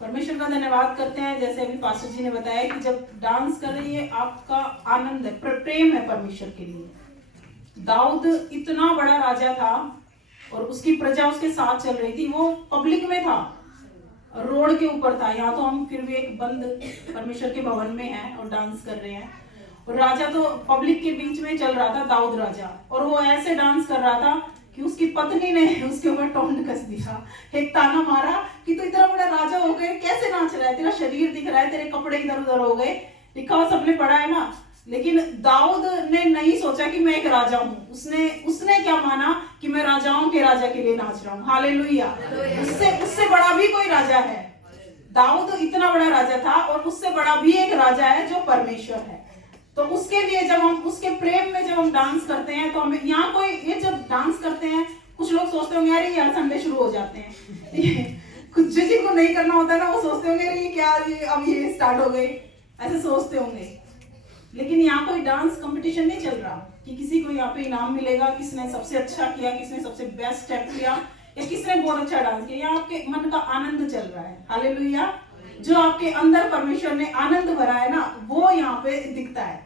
परमेश्वर का धन्यवाद करते हैं। जैसे अभी पास्टर जी ने बताया कि जब डांस कर रही है आपका आनंद है, प्रेम है परमेश्वर के लिए। दाऊद इतना बड़ा राजा था और उसकी प्रजा उसके साथ चल रही थी, वो पब्लिक में था, रोड के ऊपर था। यहाँ तो हम फिर भी एक बंद परमेश्वर के भवन में हैं और डांस कर रहे हैं, और राजा तो पब्लिक के बीच में चल रहा था, दाऊद राजा, और वो ऐसे डांस कर रहा था कि उसकी पत्नी ने उसके ऊपर टोंट कस दिया, एक ताना मारा कि तू इतना बड़ा राजा हो गए, कैसे नाच रहा है, तेरा शरीर दिख रहा है, तेरे कपड़े इधर उधर हो गए। लिखा हुआ सबने पढ़ा है ना। लेकिन दाऊद ने नहीं सोचा कि मैं एक राजा हूँ, उसने क्या माना कि मैं राजाओं के राजा के लिए नाच रहा हूँ। हालेलुया। उससे बड़ा भी कोई राजा है। दाऊद इतना बड़ा राजा था और उससे बड़ा भी एक राजा है जो परमेश्वर है। तो उसके लिए जब हम उसके प्रेम में जब हम डांस करते हैं, तो हमें यहाँ कोई ये जब डांस करते हैं, कुछ लोग सोचते होंगे यार ये संडे शुरू हो जाते हैं कुछ जिनको नहीं करना होता ना, वो सोचते होंगे ये क्या, ये अब ये स्टार्ट हो गए, ऐसे सोचते होंगे। लेकिन यहाँ कोई डांस कंपटीशन नहीं चल रहा कि किसी को यहाँ पे इनाम मिलेगा, किसने सबसे अच्छा किया, किसने सबसे बेस्ट स्टेप किया, या किसने बहुत अच्छा डांस किया। यहाँ आपके मन का आनंद चल रहा है। हालेलुया। जो आपके अंदर परमेश्वर ने आनंद भरा है ना, वो यहाँ पे दिखता है।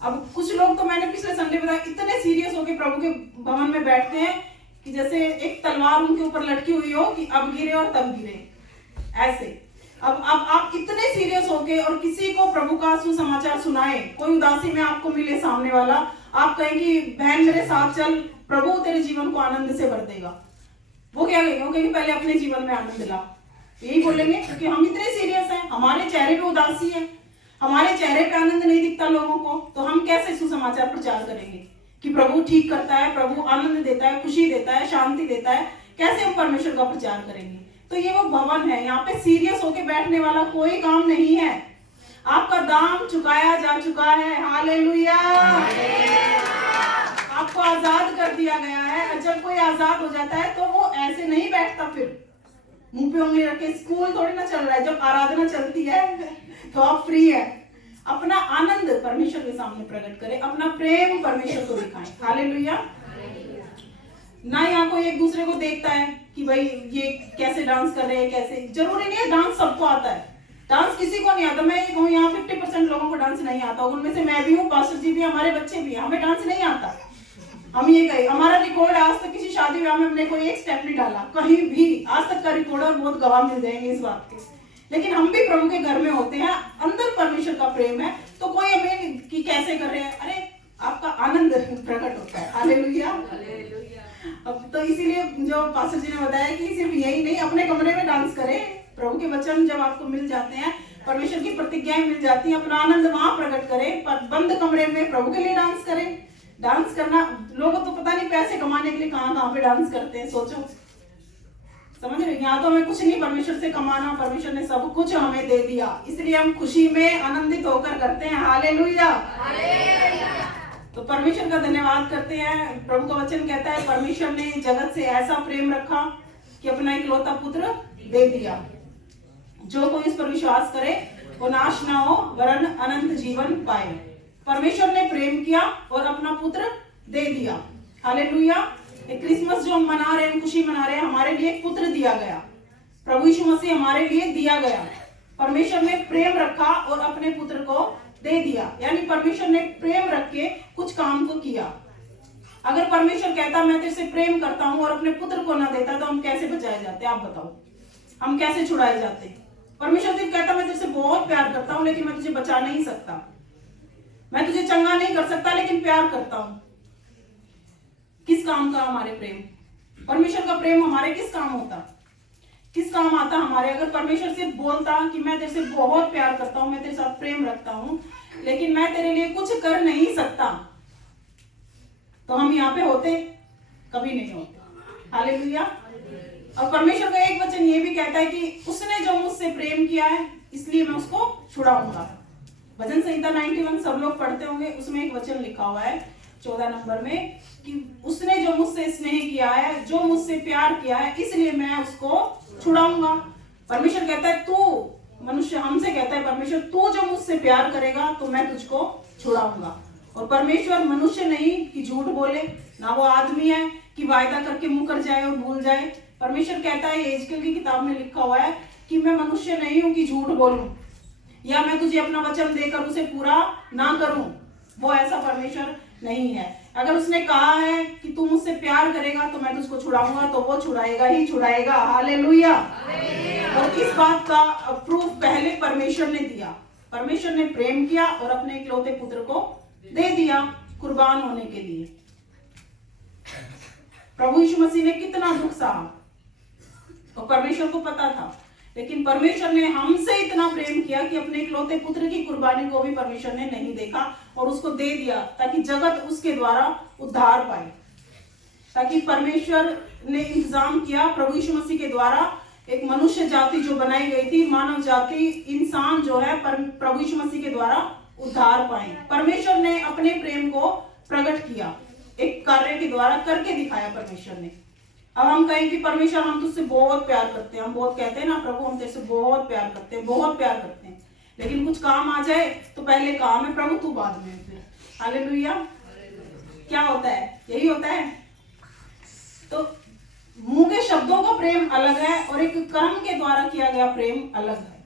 अब कुछ लोग तो मैंने पिछले संडे बताया इतने सीरियस होके प्रभु के भवन में बैठते हैं कि जैसे एक तलवार उनके ऊपर लटकी हुई हो कि अब गिरे और तब गिरे, ऐसे। अब आप इतने सीरियस होके और किसी को प्रभु का सुसमाचार सुनाए, कोई उदासी में आपको मिले सामने वाला, आप कहें कि बहन मेरे साथ चल, प्रभु तेरे जीवन को आनंद से भर देगा, वो क्या कहेंगे? वो कहेंगे पहले अपने जीवन में आनंद ला, यही बोलेंगे, क्योंकि हम इतने सीरियस हैं, हमारे चेहरे पे उदासी है, हमारे चेहरे पे आनंद नहीं दिखता लोगों को, तो हम कैसे सुसमाचार प्रचार करेंगे कि प्रभु ठीक करता है, प्रभु आनंद देता है, खुशी देता है, शांति देता है? कैसे हम परमेश्वर का प्रचार करेंगे? तो ये वो भवन है, यहाँ पे सीरियस होके बैठने वाला कोई काम नहीं है। आपका दाम चुकाया जा चुका है। हालेलुया। आपको आजाद कर दिया गया है। और जब कोई आजाद हो जाता है तो वो ऐसे नहीं बैठता फिर मुंह पे उंगली रखे। स्कूल थोड़ी ना चल रहा है, जब आराधना चलती है तो आप फ्री है। अपना आनंद परमेश्वर के सामने प्रकट करें, अपना प्रेम परमेश्वर को दिखाएं। हालेलुया। ना यहाँ कोई एक दूसरे को देखता है कि भाई ये कैसे डांस कर रहे हैं, कैसे। जरूरी नहीं है डांस सबको आता है, डांस किसी को नहीं आता। मैं ये कहूँ यहाँ 50% लोगों को डांस नहीं आता, उनमें से मैं भी हूँ, पास्टर जी भी, हमारे बच्चे भी हैं, हमें डांस नहीं आता। हम ये कहे, हमारा रिकॉर्ड आज तक किसी शादी ब्याह में हमने कोई एक स्टेप नहीं डाला कहीं भी, आज तक का रिकॉर्ड, और बहुत गवाह मिल जाएंगे इस बात के। लेकिन हम भी प्रभु के घर में होते हैं, अंदर परमेश्वर का प्रेम है, तो कोई हमें कि कैसे कर रहे हैं, अरे आपका आनंद प्रकट होता है। हालेलुया। अब तो इसीलिए जो पास्टर जी ने बताया कि सिर्फ यही नहीं, अपने कमरे में डांस करें। प्रभु के वचन जब आपको मिल जाते हैं, परमेश्वर की प्रतिज्ञाएं मिल जाती हैं, अपना आनंद वहां प्रकट करें, पर बंद कमरे में प्रभु के लिए डांस करें। डांस करना, लोगों तो पता नहीं पैसे कमाने के लिए कहाँ पे डांस करते हैं, सोचो। समझ रहे? यहाँ तो हमें कुछ नहीं परमेश्वर से कमाना, परमेश्वर ने सब कुछ हमें दे दिया, इसलिए हम खुशी में आनंदित होकर करते हैं। हालेलुया। तो परमेश्वर का धन्यवाद करते हैं। प्रभु का वचन कहता है परमेश्वर ने जगत से ऐसा प्रेम रखा कि अपना इकलौता पुत्र दे दिया, जो कोई इस पर विश्वास करे वो नाश ना हो वरन अनंत जीवन पाए। परमेश्वर ने प्रेम किया और अपना पुत्र दे दिया। हालेलुया। क्रिसमस जो हम मना रहे हैं, खुशी मना रहे हैं, हमारे लिए एक पुत्र दिया गया, प्रभु यीशु मसीह हमारे लिए दिया गया। परमेश्वर ने प्रेम रखा और अपने पुत्र को दे दिया, यानी परमेश्वर ने प्रेम रख के कुछ काम को किया। अगर परमेश्वर कहता मैं तेरे से प्रेम करता हूं और अपने पुत्र को ना देता, तो हम कैसे बचाए जाते? आप बताओ, हम कैसे छुड़ाए जाते? परमेश्वर सिर्फ कहता मैं तेरे से बहुत प्यार करता हूं, लेकिन मैं तुझे बचा नहीं सकता, मैं तुझे चंगा नहीं कर सकता, लेकिन प्यार करता हूं। किस काम का हमारे प्रेम? परमेश्वर का प्रेम हमारे किस काम होता, किस काम आता हमारे? अगर परमेश्वर सिर्फ बोलता कि मैं तेरे से बहुत प्यार करता हूं, मैं तेरे साथ प्रेम रखता हूं, लेकिन मैं तेरे लिए कुछ कर नहीं सकता, तो हम यहाँ पे होते? कभी नहीं होते। हालेलुया। और परमेश्वर का एक वचन ये भी कहता है कि उसने जो मुझसे प्रेम किया है इसलिए मैं उसको छुड़ाऊंगा। भजन संहिता 91 सब लोग पढ़ते होंगे, उसमें एक वचन लिखा हुआ है 14 नंबर में कि उसने जो मुझसे स्नेह किया है, जो मुझसे प्यार किया है, इसलिए मैं उसको छुड़ाऊंगा। परमेश्वर कहता है तू, मनुष्य हमसे कहता है परमेश्वर, तू जो मुझसे प्यार करेगा तो मैं तुझको छुड़ाऊंगा। और परमेश्वर मनुष्य नहीं कि झूठ बोले, ना वो आदमी है कि वायदा करके मुकर जाए और भूल जाए। परमेश्वर कहता है, एजकेल की किताब में लिखा हुआ है कि मैं मनुष्य नहीं हूं कि झूठ बोलूं, या मैं तुझे अपना वचन देकर उसे पूरा ना करूं। वो ऐसा परमेश्वर नहीं है। अगर उसने कहा है कि तू मुझसे प्यार करेगा तो मैं तुझको छुड़ाऊंगा, तो वो छुड़ाएगा ही छुड़ाएगा। हालेलुया। और इस बात का प्रूफ पहले परमेश्वर ने दिया। परमेश्वर ने प्रेम किया और अपने इकलौते पुत्र को दे दिया कुर्बान होने के लिए। प्रभु यीशु मसीह ने कितना दुख सहा और परमेश्वर को पता था, लेकिन परमेश्वर ने हमसे इतना प्रेम किया कि अपने इकलौते पुत्र की कुर्बानी को भी परमेश्वर ने नहीं देखा और उसको दे दिया, ताकि जगत उसके द्वारा उद्धार पाए। ताकि परमेश्वर ने इंतजाम किया प्रभु यीशु मसीह के द्वारा एक मनुष्य जाति जो बनाई गई थी, मानव जाति, इंसान जो है प्रभु यीशु मसीह के द्वारा उद्धार पाए। परमेश्वर ने अपने प्रेम को प्रकट किया, एक कार्य के द्वारा करके दिखाया परमेश्वर ने। अब हम कहें कि परमेश्वर हम तुझसे बहुत प्यार करते हैं, हम बहुत कहते हैं ना, प्रभु हम तेरे से बहुत प्यार करते हैं, बहुत प्यार करते हैं, लेकिन कुछ काम आ जाए तो पहले काम है प्रभु तू बाद में फिर। हालेलुया। क्या होता है? यही होता है। तो मुंह के शब्दों का प्रेम अलग है और एक कर्म के द्वारा किया गया प्रेम अलग है।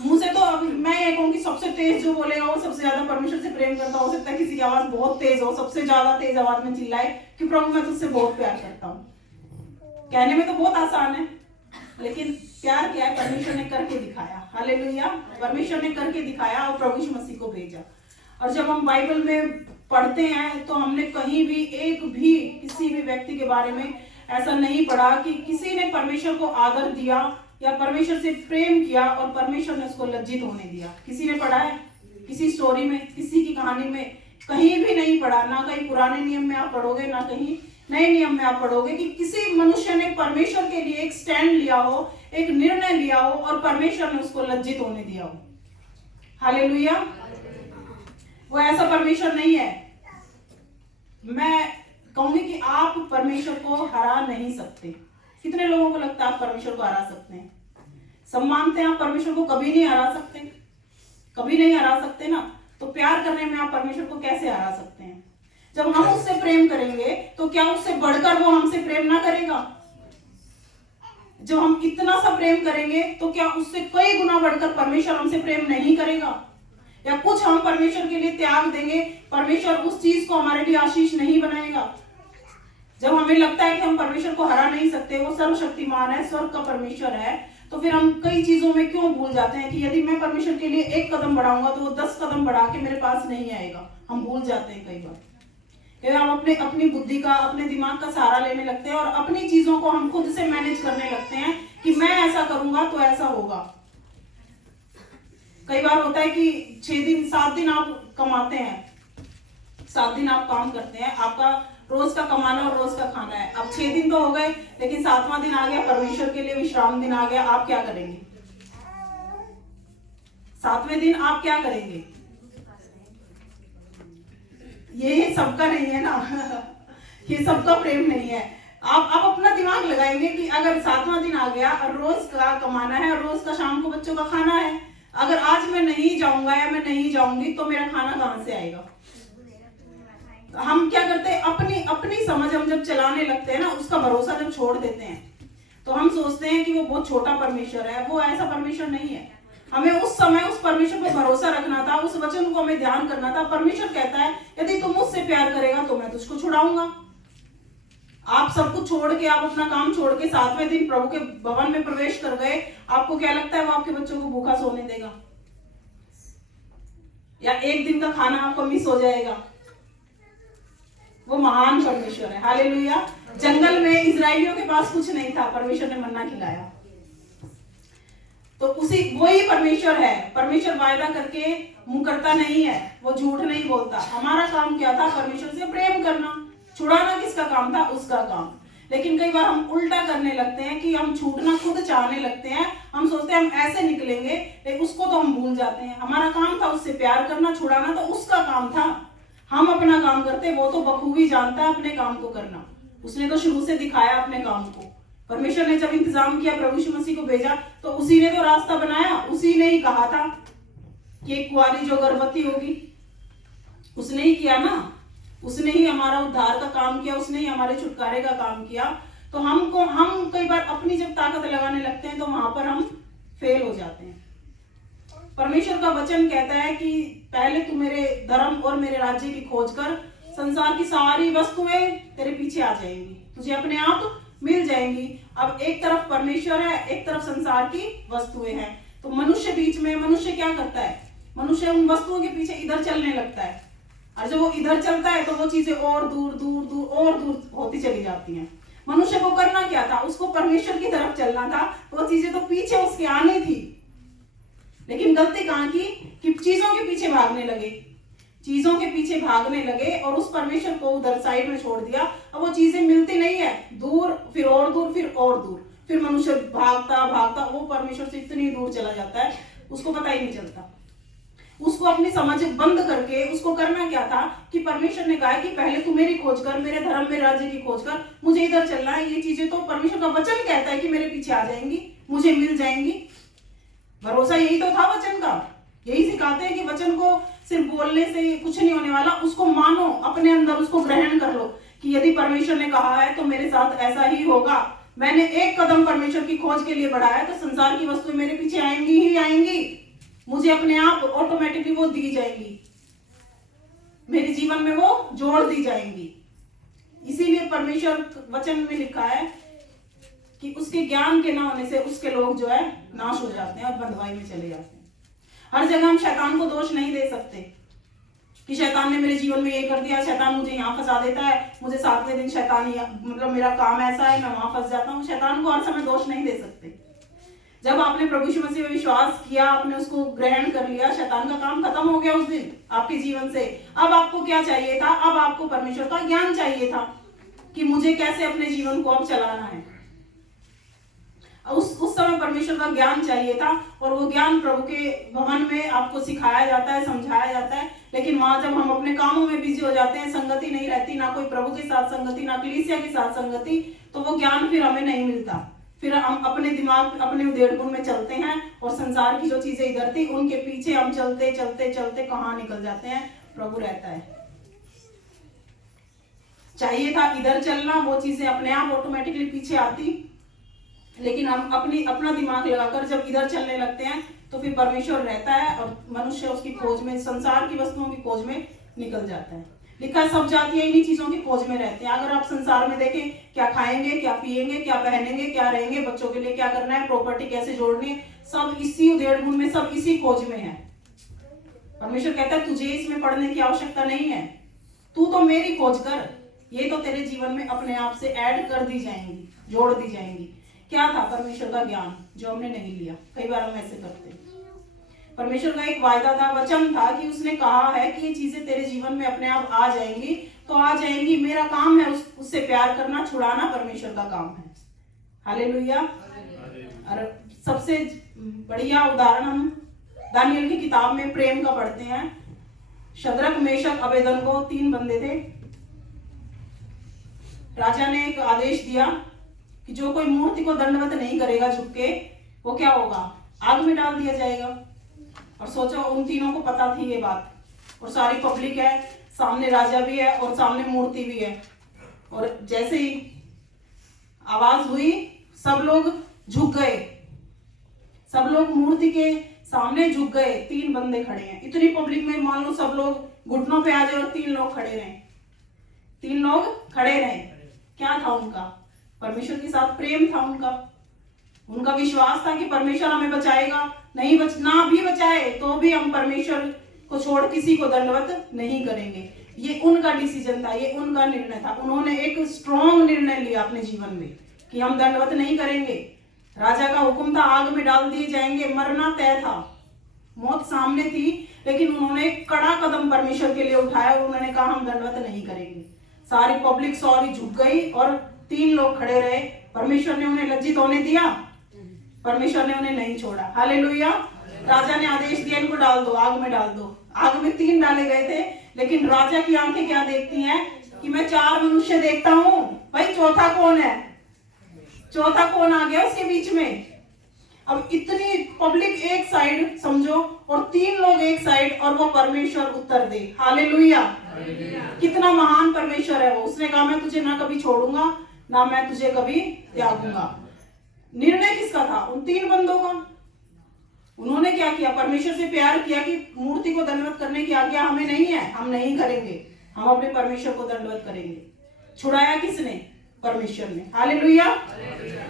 मुंह से तो अब मैं ये कहूँ कि सबसे तेज जो बोलेगा वो सबसे ज्यादा परमेश्वर से प्रेम करता। हो सकता है किसी की आवाज बहुत तेज हो, सबसे ज्यादा तेज आवाज में चिल्लाए कि प्रभु मैं तुझसे बहुत प्यार करता हूँ। कहने में तो बहुत आसान है, लेकिन प्यार क्या है? परमेश्वर ने करके दिखाया। हालेलुया। परमेश्वर ने करके दिखाया और प्रभु यीशु मसीह को भेजा। और जब हम बाइबल में पढ़ते हैं तो हमने कहीं भी एक भी किसी भी व्यक्ति के बारे में ऐसा नहीं पढ़ा कि किसी ने परमेश्वर को आदर दिया या परमेश्वर से प्रेम किया और परमेश्वर ने उसको लज्जित होने दिया। किसी ने पढ़ा है? किसी स्टोरी में, किसी की कहानी में कहीं भी नहीं पढ़ा। ना कहीं पुराने नियम में आप पढ़ोगे, ना कहीं नए नियम में आप पढ़ोगे कि किसी मनुष्य ने परमेश्वर के लिए एक स्टैंड लिया हो, एक निर्णय लिया हो और परमेश्वर ने उसको लज्जित होने दिया हो। हालेलुया। वो ऐसा परमेश्वर नहीं है। मैं कहूंगी कि आप परमेश्वर को हरा नहीं सकते। कितने लोगों को लगता है आप परमेश्वर को हरा सकते हैं? सब मानते हैं आप परमेश्वर को कभी नहीं हरा सकते, कभी नहीं हरा सकते ना। तो प्यार करने में आप परमेश्वर को कैसे हरा सकते हैं? जब हम उससे प्रेम करेंगे तो क्या उससे बढ़कर वो हमसे प्रेम ना करेगा? जब हम इतना सा प्रेम करेंगे तो क्या उससे कई गुना बढ़कर परमेश्वर हमसे प्रेम नहीं करेगा? या कुछ हम परमेश्वर के लिए त्याग देंगे, परमेश्वर उस चीज को हमारे लिए आशीष नहीं बनाएगा? जब हमें लगता है कि हम परमेश्वर को हरा नहीं सकते, वो सर्वशक्तिमान है, स्वर्ग का परमेश्वर है, तो फिर हम कई चीजों में क्यों भूल जाते हैं कि यदि मैं परमेश्वर के लिए एक कदम बढ़ाऊंगा तो वो 10 कदम बढ़ा के मेरे पास नहीं आएगा। हम भूल जाते हैं कई बार। हम अपनी बुद्धि का, अपने दिमाग का सहारा लेने लगते हैं और अपनी चीजों को हम खुद से मैनेज करने लगते हैं कि मैं ऐसा करूंगा तो ऐसा होगा। कई बार होता है कि 6 दिन 7 दिन आप कमाते हैं, 7 दिन आप काम करते हैं, आपका रोज का कमाना और रोज का खाना है। अब 6 दिन तो हो गए, लेकिन 7वां दिन आ गया, परमेश्वर के लिए विश्राम दिन आ गया। आप क्या करेंगे? 7वें दिन आप क्या करेंगे? ये सबका नहीं है ना ये सबका प्रेम नहीं है। आप अपना दिमाग लगाएंगे कि अगर 7वां दिन आ गया और रोज का कमाना है और रोज का शाम को बच्चों का खाना है, अगर आज मैं नहीं जाऊंगा या मैं नहीं जाऊंगी तो मेरा खाना कहां से आएगा? हम क्या करते हैं? अपनी समझ हम जब चलाने लगते हैं ना, उसका भरोसा जब छोड़ देते हैं तो हम सोचते हैं कि वो बहुत छोटा परमेश्वर है। वो ऐसा परमेश्वर नहीं है। हमें उस समय उस परमेश्वर पर भरोसा रखना था, उस वचन को हमें ध्यान करना था। परमेश्वर कहता है यदि तुम मुझसे प्यार करेगा तो मैं तुझको छुड़ाऊंगा। आप सब कुछ छोड़ के, आप अपना काम छोड़ के 7वें दिन प्रभु के भवन में प्रवेश कर गए, आपको क्या लगता है वो आपके बच्चों को भूखा सोने देगा? या एक दिन का खाना आपको मिस हो जाएगा? वो महान परमेश्वर है। हालेलुया। जंगल में इजराइलियों के पास कुछ नहीं था, परमेश्वर ने मन्ना खिलाया। तो वही परमेश्वर है। परमेश्वर वायदा करके मुंह करता नहीं है, वो झूठ नहीं बोलता। हमारा काम क्या था? परमेश्वर से प्रेम करना। छुड़ाना किसका काम था? उसका काम। लेकिन कई बार हम उल्टा करने लगते हैं कि हम छूटना खुद चाहने लगते हैं। हम सोचते हैं हम ऐसे निकलेंगे, लेकिन उसको तो हम भूल जाते हैं। हमारा काम था उससे प्यार करना, छुड़ाना तो उसका काम था। हम अपना काम करते, वो तो बखूबी जानता है अपने काम को करना। उसने तो शुरू से दिखाया अपने काम को। परमेश्वर ने जब इंतजाम किया, प्रभु यीशु मसीह को भेजा, तो उसी ने तो रास्ता बनाया। उसी ने ही कहा था कि एक कुंवारी जो गर्भवती होगी, उसने ही किया ना। उसने ही हमारा उद्धार का काम किया, उसने ही हमारे छुटकारे का काम किया। तो हम कई बार अपनी जब ताकत लगाने लगते हैं तो वहां पर हम फेल हो जाते हैं। परमेश्वर का वचन कहता है कि पहले तू मेरे धर्म और मेरे राज्य की खोज कर, संसार की सारी वस्तुएं तेरे पीछे आ जाएंगी, तुझे अपने आप मिल जाएंगी। अब एक तरफ परमेश्वर है, एक तरफ संसार की वस्तुएं हैं। तो मनुष्य बीच में, मनुष्य क्या करता है, मनुष्य उन वस्तुओं के पीछे इधर चलने लगता है, और जब वो इधर चलता है तो वो चीजें और दूर दूर दूर और दूर होती चली जाती हैं। मनुष्य को करना क्या था, उसको परमेश्वर की तरफ चलना था, वो चीजें तो पीछे उसके आनी थी, लेकिन गलती कहां की कि चीजों के पीछे भागने लगे, चीजों के पीछे भागने लगे और उस परमेश्वर को उधर साइड में छोड़ दिया। अब वो चीजें मिलती नहीं है, दूर फिर और दूर फिर और दूर, फिर मनुष्य भागता भागता वो परमेश्वर से इतनी दूर चला जाता है उसको पता ही नहीं चलता। उसको अपनी समझ बंद करके उसको करना क्या था कि परमेश्वर ने कहा कि पहले तू मेरी खोज कर, मेरे धर्म मेरे राज्य की खोज कर, मुझे इधर चलना है। ये चीजें तो परमेश्वर का वचन कहता है कि मेरे पीछे आ जाएंगी, मुझे मिल जाएंगी। भरोसा यही तो था वचन का, यही सिखाते हैं कि वचन को सिर्फ बोलने से कुछ नहीं होने वाला, उसको मानो, अपने अंदर उसको ग्रहण कर लो कि यदि परमेश्वर ने कहा है तो मेरे साथ ऐसा ही होगा। मैंने एक कदम परमेश्वर की खोज के लिए बढ़ाया है तो संसार की वस्तुएं मेरे पीछे आएंगी ही आएंगी, मुझे अपने आप ऑटोमेटिकली वो दी जाएंगी, मेरे जीवन में वो जोड़ दी जाएंगी। इसीलिए परमेश्वर वचन में लिखा है कि उसके ज्ञान के ना होने से उसके लोग जो है नाश हो जाते हैं और बंधुआई में चले जाते हैं। हर जगह हम शैतान को दोष नहीं दे सकते कि शैतान ने मेरे जीवन में ये कर दिया, शैतान मुझे यहाँ फंसा देता है, मुझे 7वें दिन शैतान मतलब मेरा काम ऐसा है, मैं वहां फंस जाता हूँ। शैतान को हर समय दोष नहीं दे सकते। जब आपने प्रभु यीशु मसीह में विश्वास किया, आपने उसको ग्रहण कर लिया, शैतान का काम खत्म हो गया उस दिन आपके जीवन से। अब आपको क्या चाहिए था, अब आपको परमेश्वर का ज्ञान चाहिए था कि मुझे कैसे अपने जीवन को अब चलाना है। उस समय परमेश्वर का ज्ञान चाहिए था और वो ज्ञान प्रभु के भवन में आपको सिखाया जाता है, समझाया जाता है। लेकिन वहां जब हम अपने कामों में बिजी हो जाते हैं, संगति नहीं रहती, ना कोई प्रभु के साथ संगति, ना कलीसिया के साथ संगति, तो वो ज्ञान फिर हमें नहीं मिलता। फिर हम अपने दिमाग, अपने उधेड़ बुन में चलते हैं और संसार की जो चीजें इधर थी उनके पीछे हम चलते चलते चलते कहाँ निकल जाते हैं। प्रभु रहता है, चाहिए था इधर चलना, वो चीजें अपने आप ऑटोमेटिकली पीछे आती, लेकिन हम अपना दिमाग लगाकर जब इधर चलने लगते हैं तो फिर परमेश्वर रहता है और मनुष्य उसकी खोज में, संसार की वस्तुओं की खोज में निकल जाता है। लिखा है सब जातियां इन्हीं चीजों की खोज में रहते हैं। अगर आप संसार में देखें, क्या खाएंगे, क्या पिएंगे, क्या पहनेंगे, क्या रहेंगे, बच्चों के लिए क्या करना है, प्रॉपर्टी कैसे जोड़नी है, सब इसी उधेड़-बुन में, सब इसी खोज में है। परमेश्वर कहता है तुझे इसमें पढ़ने की आवश्यकता नहीं है, तू तो मेरी खोज कर, ये तो तेरे जीवन में अपने आप से ऐड कर दी जाएंगी, जोड़ दी जाएंगी। क्या था परमेश्वर का ज्ञान जो हमने नहीं लिया। कई बार हम ऐसे करते हैं। परमेश्वर का एक वायदा था, वचन था कि उसने कहा है कि ये चीजें तेरे जीवन में अपने आप आ जाएंगी, तो आ जाएंगी। मेरा काम है उससे प्यार करना, छुड़ाना परमेश्वर का काम है। हालेलुया। और सबसे बढ़िया उदाहरण हम दानियल की किताब में प्रेम का पढ़ते हैं। शद्रक, मेशक, अबेदनगो 3 बंदे थे। राजा ने एक आदेश दिया कि जो कोई मूर्ति को दंडवत नहीं करेगा झुक के, वो क्या होगा, आग में डाल दिया जाएगा। और सोचो उन तीनों को पता थी ये बात, और सारी पब्लिक है, सामने राजा भी है और सामने मूर्ति भी है। और जैसे ही आवाज हुई सब लोग झुक गए, सब लोग मूर्ति के सामने झुक गए। 3 बंदे खड़े हैं, इतनी पब्लिक में मान लो सब लोग घुटनों पे आ जाए और 3 लोग खड़े रहे। 3 लोग खड़े रहे, क्या था उनका, परमेश्वर के साथ प्रेम था उनका विश्वास था कि परमेश्वर हमें बचाएगा। नहीं ना भी बचाए तो भी हम परमेश्वर को छोड़ किसी को दंडवत नहीं करेंगे। ये उनका डिसीजन था, ये उनका निर्णय था। उन्होंने एक स्ट्रॉन्ग निर्णय लिया अपने जीवन में कि हम दंडवत नहीं करेंगे। राजा का हुक्म था आग में डाल दिए जाएंगे, मरना तय था, मौत सामने थी, लेकिन उन्होंने कड़ा कदम परमेश्वर के लिए उठाया और उन्होंने कहा हम दंडवत नहीं करेंगे। सारी पब्लिक सॉरी झुक गई और 3 लोग खड़े रहे। परमेश्वर ने उन्हें लज्जित होने दिया, परमेश्वर ने उन्हें नहीं छोड़ा। हालेलुया। राजा ने आदेश दिया इनको डाल दो, आग में डाल दो। आग में 3 डाले गए थे, लेकिन राजा की आंखें क्या देखती हैं कि मैं 4 मनुष्य देखता हूं, भाई चौथा कौन है, चौथा कौन आ गया उसके बीच में। अब इतनी पब्लिक एक साइड समझो और 3 लोग एक साइड, और वो परमेश्वर उत्तर दे। हालेलुया। कितना महान परमेश्वर है वो। उसने कहा मैं तुझे ना कभी छोड़ूंगा, ना मैं तुझे कभी त्यागूंगा। निर्णय किसका था, उन 3 बंदों का। उन्होंने क्या किया, परमेश्वर से प्यार किया कि मूर्ति को दंडवत करने की आज्ञा हमें नहीं है, हम नहीं करेंगे, हम अपने परमेश्वर को दंडवत करेंगे। छुड़ाया किसने? परमेश्वर ने। हालेलुया।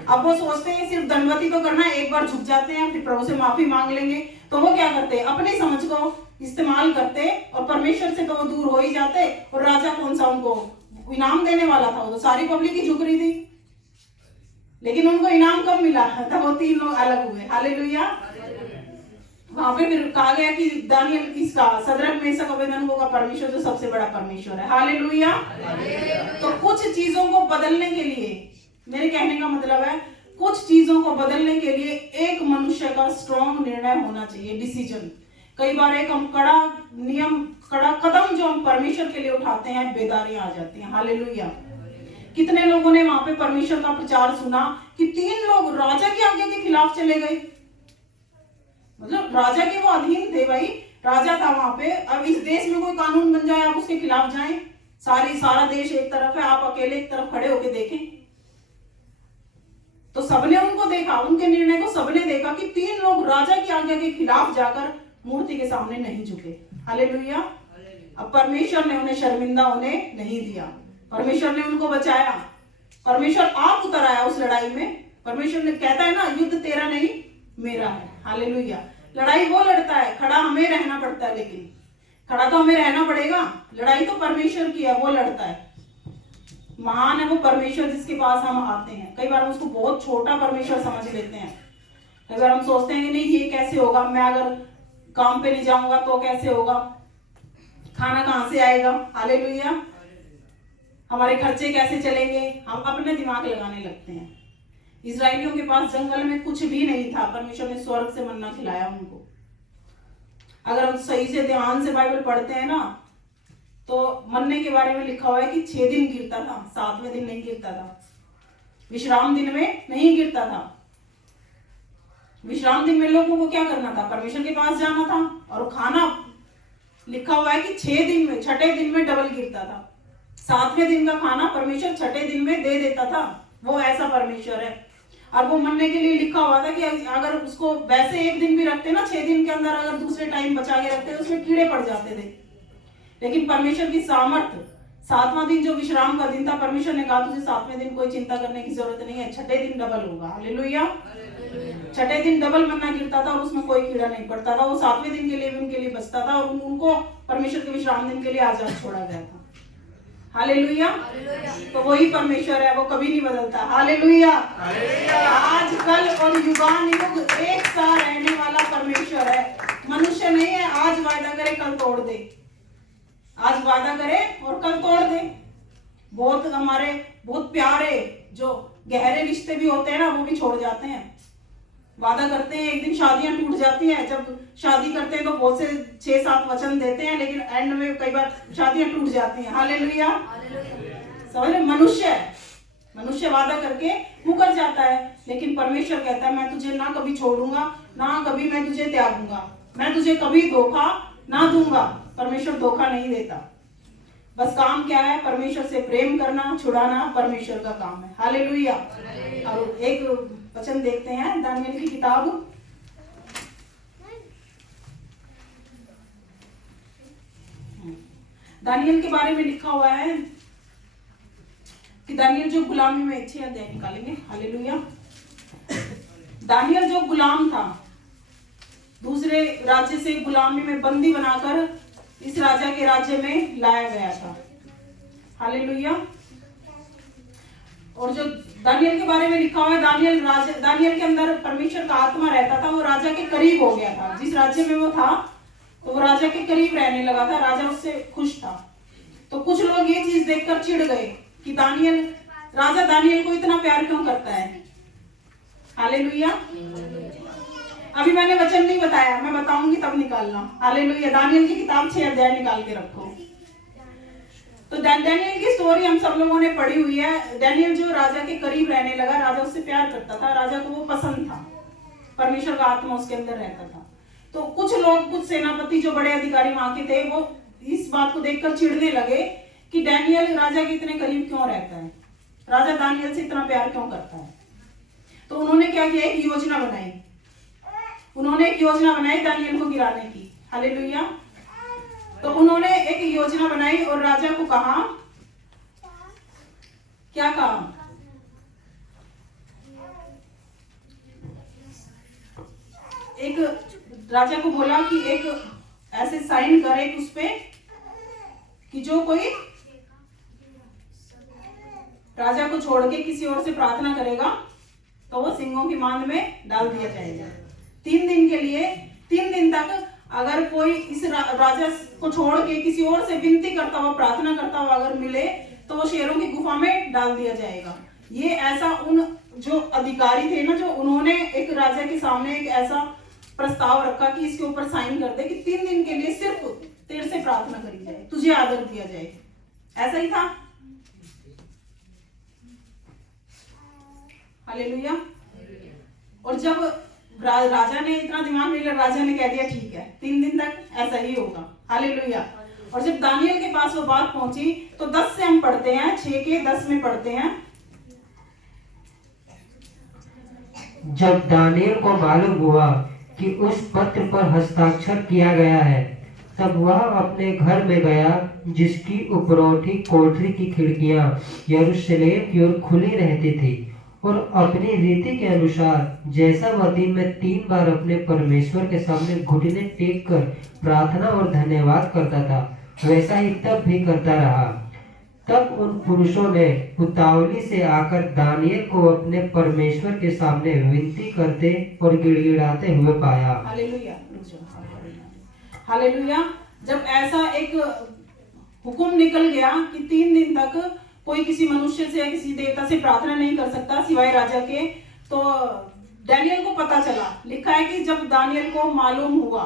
अब वो सोचते हैं सिर्फ दंडवती तो करना है, एक बार झुक जाते हैं, फिर प्रभु से माफी मांग लेंगे, तो वो क्या करते हैं, अपनी समझ को इस्तेमाल करते और परमेश्वर से तो वो दूर हो ही जाते। और राजा कौन सा उनको इनाम देने वाला था, वो तो सारी पब्लिक ही झुक रही थी, लेकिन उनको इनाम कब मिला? तब वो 3 लोग अलग हुए। हालेलुया। वहां पे फिर कहा गया कि दानियल इसका सदरक मेशक अबेदनगो का परमेश्वर जो सबसे बड़ा परमेश्वर है। हालेलुया। तो कुछ चीजों को बदलने के लिए, मेरे कहने का मतलब है कुछ चीजों को बदलने के लिए एक मनुष्य का स्ट्रॉन्ग निर्णय होना चाहिए, डिसीजन। कई बार एक हम कड़ा नियम, कड़ा कदम जो हम परमेश्वर के लिए उठाते हैं, बेदारियां आ जाती हैं। हालेलुया। कितने लोगों ने वहां पे परमेश्वर का प्रचार सुना कि 3 लोग राजा की आज्ञा के खिलाफ चले गए, मतलब राजा के वो अधीन थे भाई, राजा था वहां पे। अब इस देश में कोई कानून बन जाए, आप उसके खिलाफ जाएं, सारा देश एक तरफ है, आप अकेले एक तरफ खड़े होके देखें। तो सबने उनको देखा, उनके निर्णय को सबने देखा कि 3 लोग राजा की आज्ञा के खिलाफ जाकर मूर्ति के सामने नहीं झुके। हालेलुया। अब परमेश्वर ने उन्हें शर्मिंदा होने नहीं दिया, परमेश्वर ने उनको बचाया, परमेश्वर आप उतर आया उस लड़ाई में। परमेश्वर ने कहता है ना, युद्ध तेरा नहीं मेरा है। हालेलुया। लड़ाई वो लड़ता है, खड़ा हमें रहना पड़ता है, लेकिन खड़ा तो हमें रहना पड़ेगा, लड़ाई तो परमेश्वर की है, वो लड़ता है। महान है वो परमेश्वर जिसके पास हम आते हैं। कई बार हम उसको बहुत छोटा परमेश्वर समझ लेते हैं। कई बार हम सोचते हैं कि नहीं ये कैसे होगा, मैं अगर काम पे नहीं जाऊंगा तो कैसे होगा, खाना कहां से आएगा। हालेलुया। हमारे खर्चे कैसे चलेंगे, हम अपने दिमाग लगाने लगते हैं। इजराइलियों के पास जंगल में कुछ भी नहीं था, परमेश्वर ने स्वर्ग से मन्ना खिलाया उनको। अगर हम सही से ध्यान से बाइबल पढ़ते हैं ना, तो मन्ने के बारे में लिखा हुआ है कि 6 दिन गिरता था, 7वें दिन नहीं गिरता था, विश्राम दिन में नहीं गिरता था। विश्राम दिन में लोगों को क्या करना था, परमेश्वर के पास जाना था, और खाना लिखा हुआ है कि 6 दिन में, छठे दिन में डबल गिरता था। 7वें दिन का खाना परमेश्वर छठे दिन में दे देता था। वो ऐसा परमेश्वर है। और वो मन्ने के लिए लिखा हुआ था कि अगर उसको वैसे एक दिन भी रखते ना, 6 दिन के अंदर अगर दूसरे टाइम बचा के रखते, उसमें कीड़े पड़ जाते थे। लेकिन परमेश्वर की सामर्थ, 7वां दिन जो विश्राम का दिन था, परमेश्वर ने कहा तुझे 7वें दिन कोई चिंता करने की जरूरत नहीं है, छठे दिन डबल होगा। हालेलुया। छठे दिन डबल मन्ना गिरता था और उसमें कोई कीड़ा नहीं पड़ता था। वो 7वें दिन के लिए भी उनके लिए बचता था, और उनको परमेश्वर के विश्राम दिन के लिए आजाद छोड़ा गया था। हालेलुया। तो वही परमेश्वर है, वो कभी नहीं बदलता। हालेलुया। आज कल और युगान युग एक साथ रहने वाला परमेश्वर है, मनुष्य नहीं है। आज वादा करे कल तोड़ दे, आज वादा करे और कल तोड़ दे। बहुत हमारे बहुत प्यारे जो गहरे रिश्ते भी होते हैं ना, वो भी छोड़ जाते हैं। वादा करते हैं, एक दिन शादियां टूट जाती हैं। जब शादी करते हैं तो बहुत से 6-7 वचन देते हैं, लेकिन एंड में कई बार शादियां टूट जाती हैं। हालेलुया। समझ, मनुष्य वादा करके मुकर जाता है, लेकिन परमेश्वर कहता है मैं तुझे ना कभी छोड़ूंगा, ना कभी मैं तुझे त्यागूंगा, मैं तुझे कभी धोखा ना दूंगा। परमेश्वर धोखा नहीं देता। बस काम क्या है, परमेश्वर से प्रेम करना, छुड़ाना परमेश्वर का काम है। हालेलुया। और एक वचन देखते हैं दानियल की किताब, दानियल के बारे में लिखा हुआ है कि दानियल जो गुलामी में, 6 अध्याय निकालेंगे। हालेलुया। दानियल जो गुलाम था, दूसरे राज्य से गुलामी में बंदी बनाकर इस राजा के राज्य में लाया गया था। हालेलुया। और जो दानियल के बारे में लिखा हुआ है, दानियल के अंदर परमेश्वर का आत्मा रहता था। वो राजा के करीब हो गया था, जिस राज्य में वो था तो वो राजा के करीब रहने लगा था, राजा उससे खुश था। तो कुछ लोग ये चीज देखकर चिढ़ गए कि राजा दानियल को इतना प्यार क्यों करता है। हालेलुया। अभी मैंने वचन नहीं बताया, मैं बताऊंगी तब निकालना। हालेलुया। दानियल की किताब 6 अध्याय निकाल के रखो। तो दानियल की स्टोरी हम सब लोगों ने पढ़ी हुई है। दानियल जो राजा के करीब रहने लगा, राजा उससे प्यार करता था, राजा को वो पसंद था, परमेश्वर का आत्मा उसके अंदर रहता था। तो कुछ लोग, कुछ सेनापति जो बड़े अधिकारी वहां के थे, वो इस बात को देखकर चिढ़ने लगे कि दानियल राजा के इतने करीब क्यों रहता है, राजा दानियल से इतना प्यार क्यों करता है। तो उन्होंने क्या किया, एक योजना बनाई। उन्होंने एक योजना बनाई दानियल को गिराने की। हालेलुया। तो उन्होंने एक योजना बनाई और राजा को कहा, क्या कहा? एक राजा को बोला कि एक ऐसे साइन कर एक उस पे कि जो कोई राजा को छोड़ के किसी और से प्रार्थना करेगा तो वो सिंहों की मांद में डाल दिया जाएगा। 3 दिन के लिए, 3 दिन तक अगर कोई इस राजा को छोड़ के किसी और से विनती करता हुआ, प्रार्थना करता हुआ अगर मिले तो वो शेरों की गुफा में डाल दिया जाएगा। ये ऐसा उन जो अधिकारी थे ना, जो उन्होंने एक राजा के सामने एक ऐसा प्रस्ताव रखा कि इसके ऊपर साइन कर दे कि 3 दिन के लिए सिर्फ तेरे से प्रार्थना करी जाए, तुझे आदर दिया जाए। ऐसा ही था। हालेलुया। और जब राजा ने इतना दिमाग नहीं लिया, राजा ने कह दिया ठीक है 3 दिन तक ऐसा ही होगा। हालेलुया। और जब दानियल के पास वो बात पहुंची तो 10 से हम पढ़ते हैं, 6 के 10 में पढ़ते हैं। जब दानियल को मालूम हुआ कि उस पत्र पर हस्ताक्षर किया गया है, तब वह अपने घर में गया, जिसकी उपरोठी कोठरी की खिड़कियां यरूशलेम की ओर खुली रहती थी, और अपनी रीति के अनुसार जैसा वह दिन में 3 बार अपने परमेश्वर के सामने घुटने टेक कर प्रार्थना और धन्यवाद करता था, वैसा ही तब भी करता रहा। तब उन पुरुषों ने उतावली से आकर दानियल को अपने परमेश्वर के सामने विनती करते और गिड़गिड़ाते हुए पाया। हालेलुया। हालेलुया। जब ऐसा एक हुक्म निकल गया कि 3 दिन तक कोई किसी मनुष्य से या किसी देवता से प्रार्थना नहीं कर सकता सिवाय राजा के, तो दानियल को पता चला, लिखा है कि जब दानियल को मालूम हुआ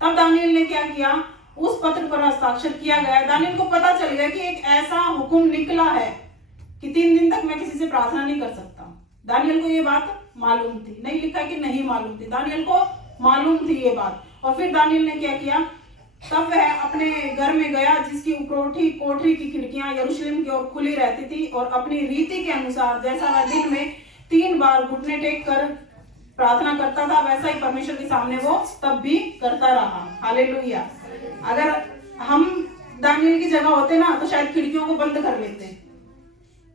तब दानियल ने क्या किया, उस पत्र पर हस्ताक्षर किया गया। दानियल को पता चल गया कि एक ऐसा हुक्म निकला है कि 3 दिन तक मैं किसी से प्रार्थना नहीं कर सकता। दानियल को ये बात मालूम थी, नहीं लिखा कि नहीं मालूम थी, दानियल को मालूम थी ये बात। और फिर दानियल ने क्या किया, तब वह अपने घर में गया, जिसकी उपरोठी कोठरी की खिड़कियां यरूशलेम की ओर खुली रहती थी, और अपनी रीति के अनुसार जैसा वह दिन में 3 बार घुटने टेक कर प्रार्थना करता था, वैसा ही परमेश्वर के सामने वो तब भी करता रहा। हालेलुया। अगर हम दानियल की जगह होते ना तो शायद खिड़कियों को बंद कर लेते।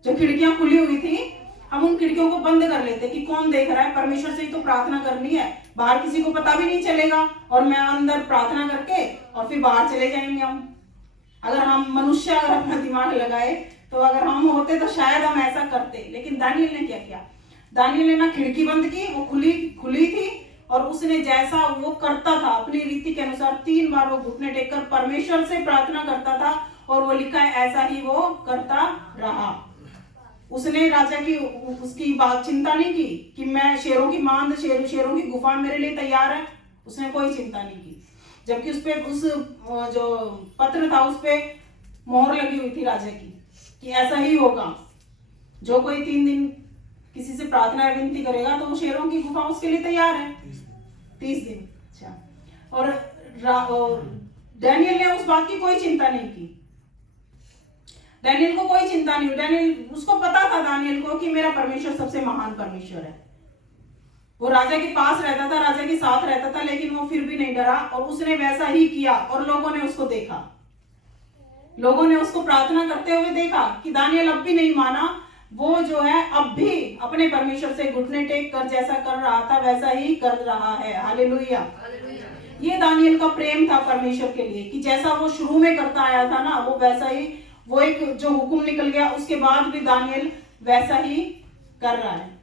जो खिड़कियां खुली हुई थी, हम उन खिड़कियों को बंद कर लेते कि कौन देख रहा है, परमेश्वर से ही तो प्रार्थना करनी है, बाहर किसी को पता भी नहीं चलेगा, और मैं अंदर प्रार्थना करके और फिर बाहर चले जाएंगे हम। अगर हम मनुष्य अगर अपना दिमाग लगाए तो अगर हम होते तो शायद हम ऐसा करते। लेकिन दानियल ने क्या किया, दानियल ने ना खिड़की बंद की, वो खुली थी, और उसने जैसा वो करता था अपनी रीति के अनुसार 3 बार वो घुटने टेककर परमेश्वर से प्रार्थना करता था, और वो लिखा है ऐसा ही वो करता रहा। उसने राजा की उसकी बात चिंता नहीं की कि मैं शेरों की मांद, शेरों की गुफा मेरे लिए तैयार है, उसने कोई चिंता नहीं की। जबकि उस पे उस जो पत्र था उस पे मोहर लगी हुई थी राजा की कि ऐसा ही होगा, जो कोई 3 दिन किसी से प्रार्थना विनती करेगा तो वो शेरों की गुफा उसके लिए तैयार है। 30 दिन। अच्छा। और दानियल ने उस बात की कोई चिंता नहीं की। दानियल को कोई चिंता नहीं हुई। दानियल, उसको पता था दानियल को कि मेरा परमेश्वर सबसे महान परमेश्वर है। वो राजा के पास रहता था, राजा के साथ रहता था, लेकिन वो फिर भी नहीं डरा, और उसने वैसा ही किया। और लोगों ने उसको देखा, लोगों ने उसको प्रार्थना करते हुए देखा कि दानियल अब भी नहीं माना, वो जो है अब भी अपने परमेश्वर से घुटने टेक कर जैसा कर रहा था वैसा ही कर रहा है। हालेलुया। ये दानियल का प्रेम था परमेश्वर के लिए कि जैसा वो शुरू में करता आया था ना, वो वैसा ही, वो एक जो हुक्म निकल गया उसके बाद भी दानियल वैसा ही कर रहा है।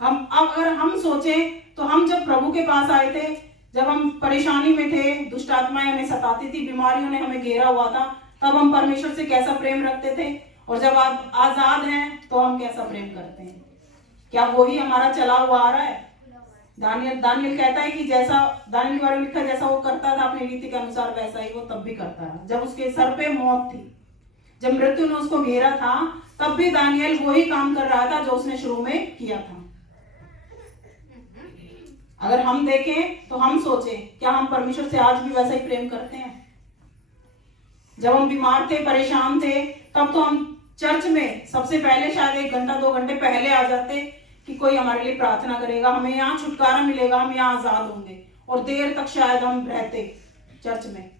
हम अगर हम सोचें तो हम जब प्रभु के पास आए थे, जब हम परेशानी में थे, दुष्ट आत्माएं हमें सताती थी, बीमारियों ने हमें घेरा हुआ था, तब हम परमेश्वर से कैसा प्रेम रखते थे, और जब आप आजाद हैं तो हम कैसा प्रेम करते हैं। क्या वही हमारा चला हुआ आ रहा है? दानियल कहता है कि जैसा दानियल के बारे में लिखा, जैसा वो करता था अपनी रीति के अनुसार वैसा ही वो तब भी करता रहा। जब उसके सर पे मौत थी, जब मृत्यु ने उसको घेरा था, तब भी दानियल वही काम कर रहा था जो उसने शुरू में किया था। अगर हम देखें तो हम सोचें, क्या हम परमेश्वर से आज भी वैसा ही प्रेम करते हैं? जब हम बीमार थे, परेशान थे, तब तो हम चर्च में सबसे पहले शायद 1 घंटा 2 घंटे पहले आ जाते कि कोई हमारे लिए प्रार्थना करेगा, हमें यहाँ छुटकारा मिलेगा, हम यहाँ आजाद होंगे। और देर तक शायद हम रहते चर्च में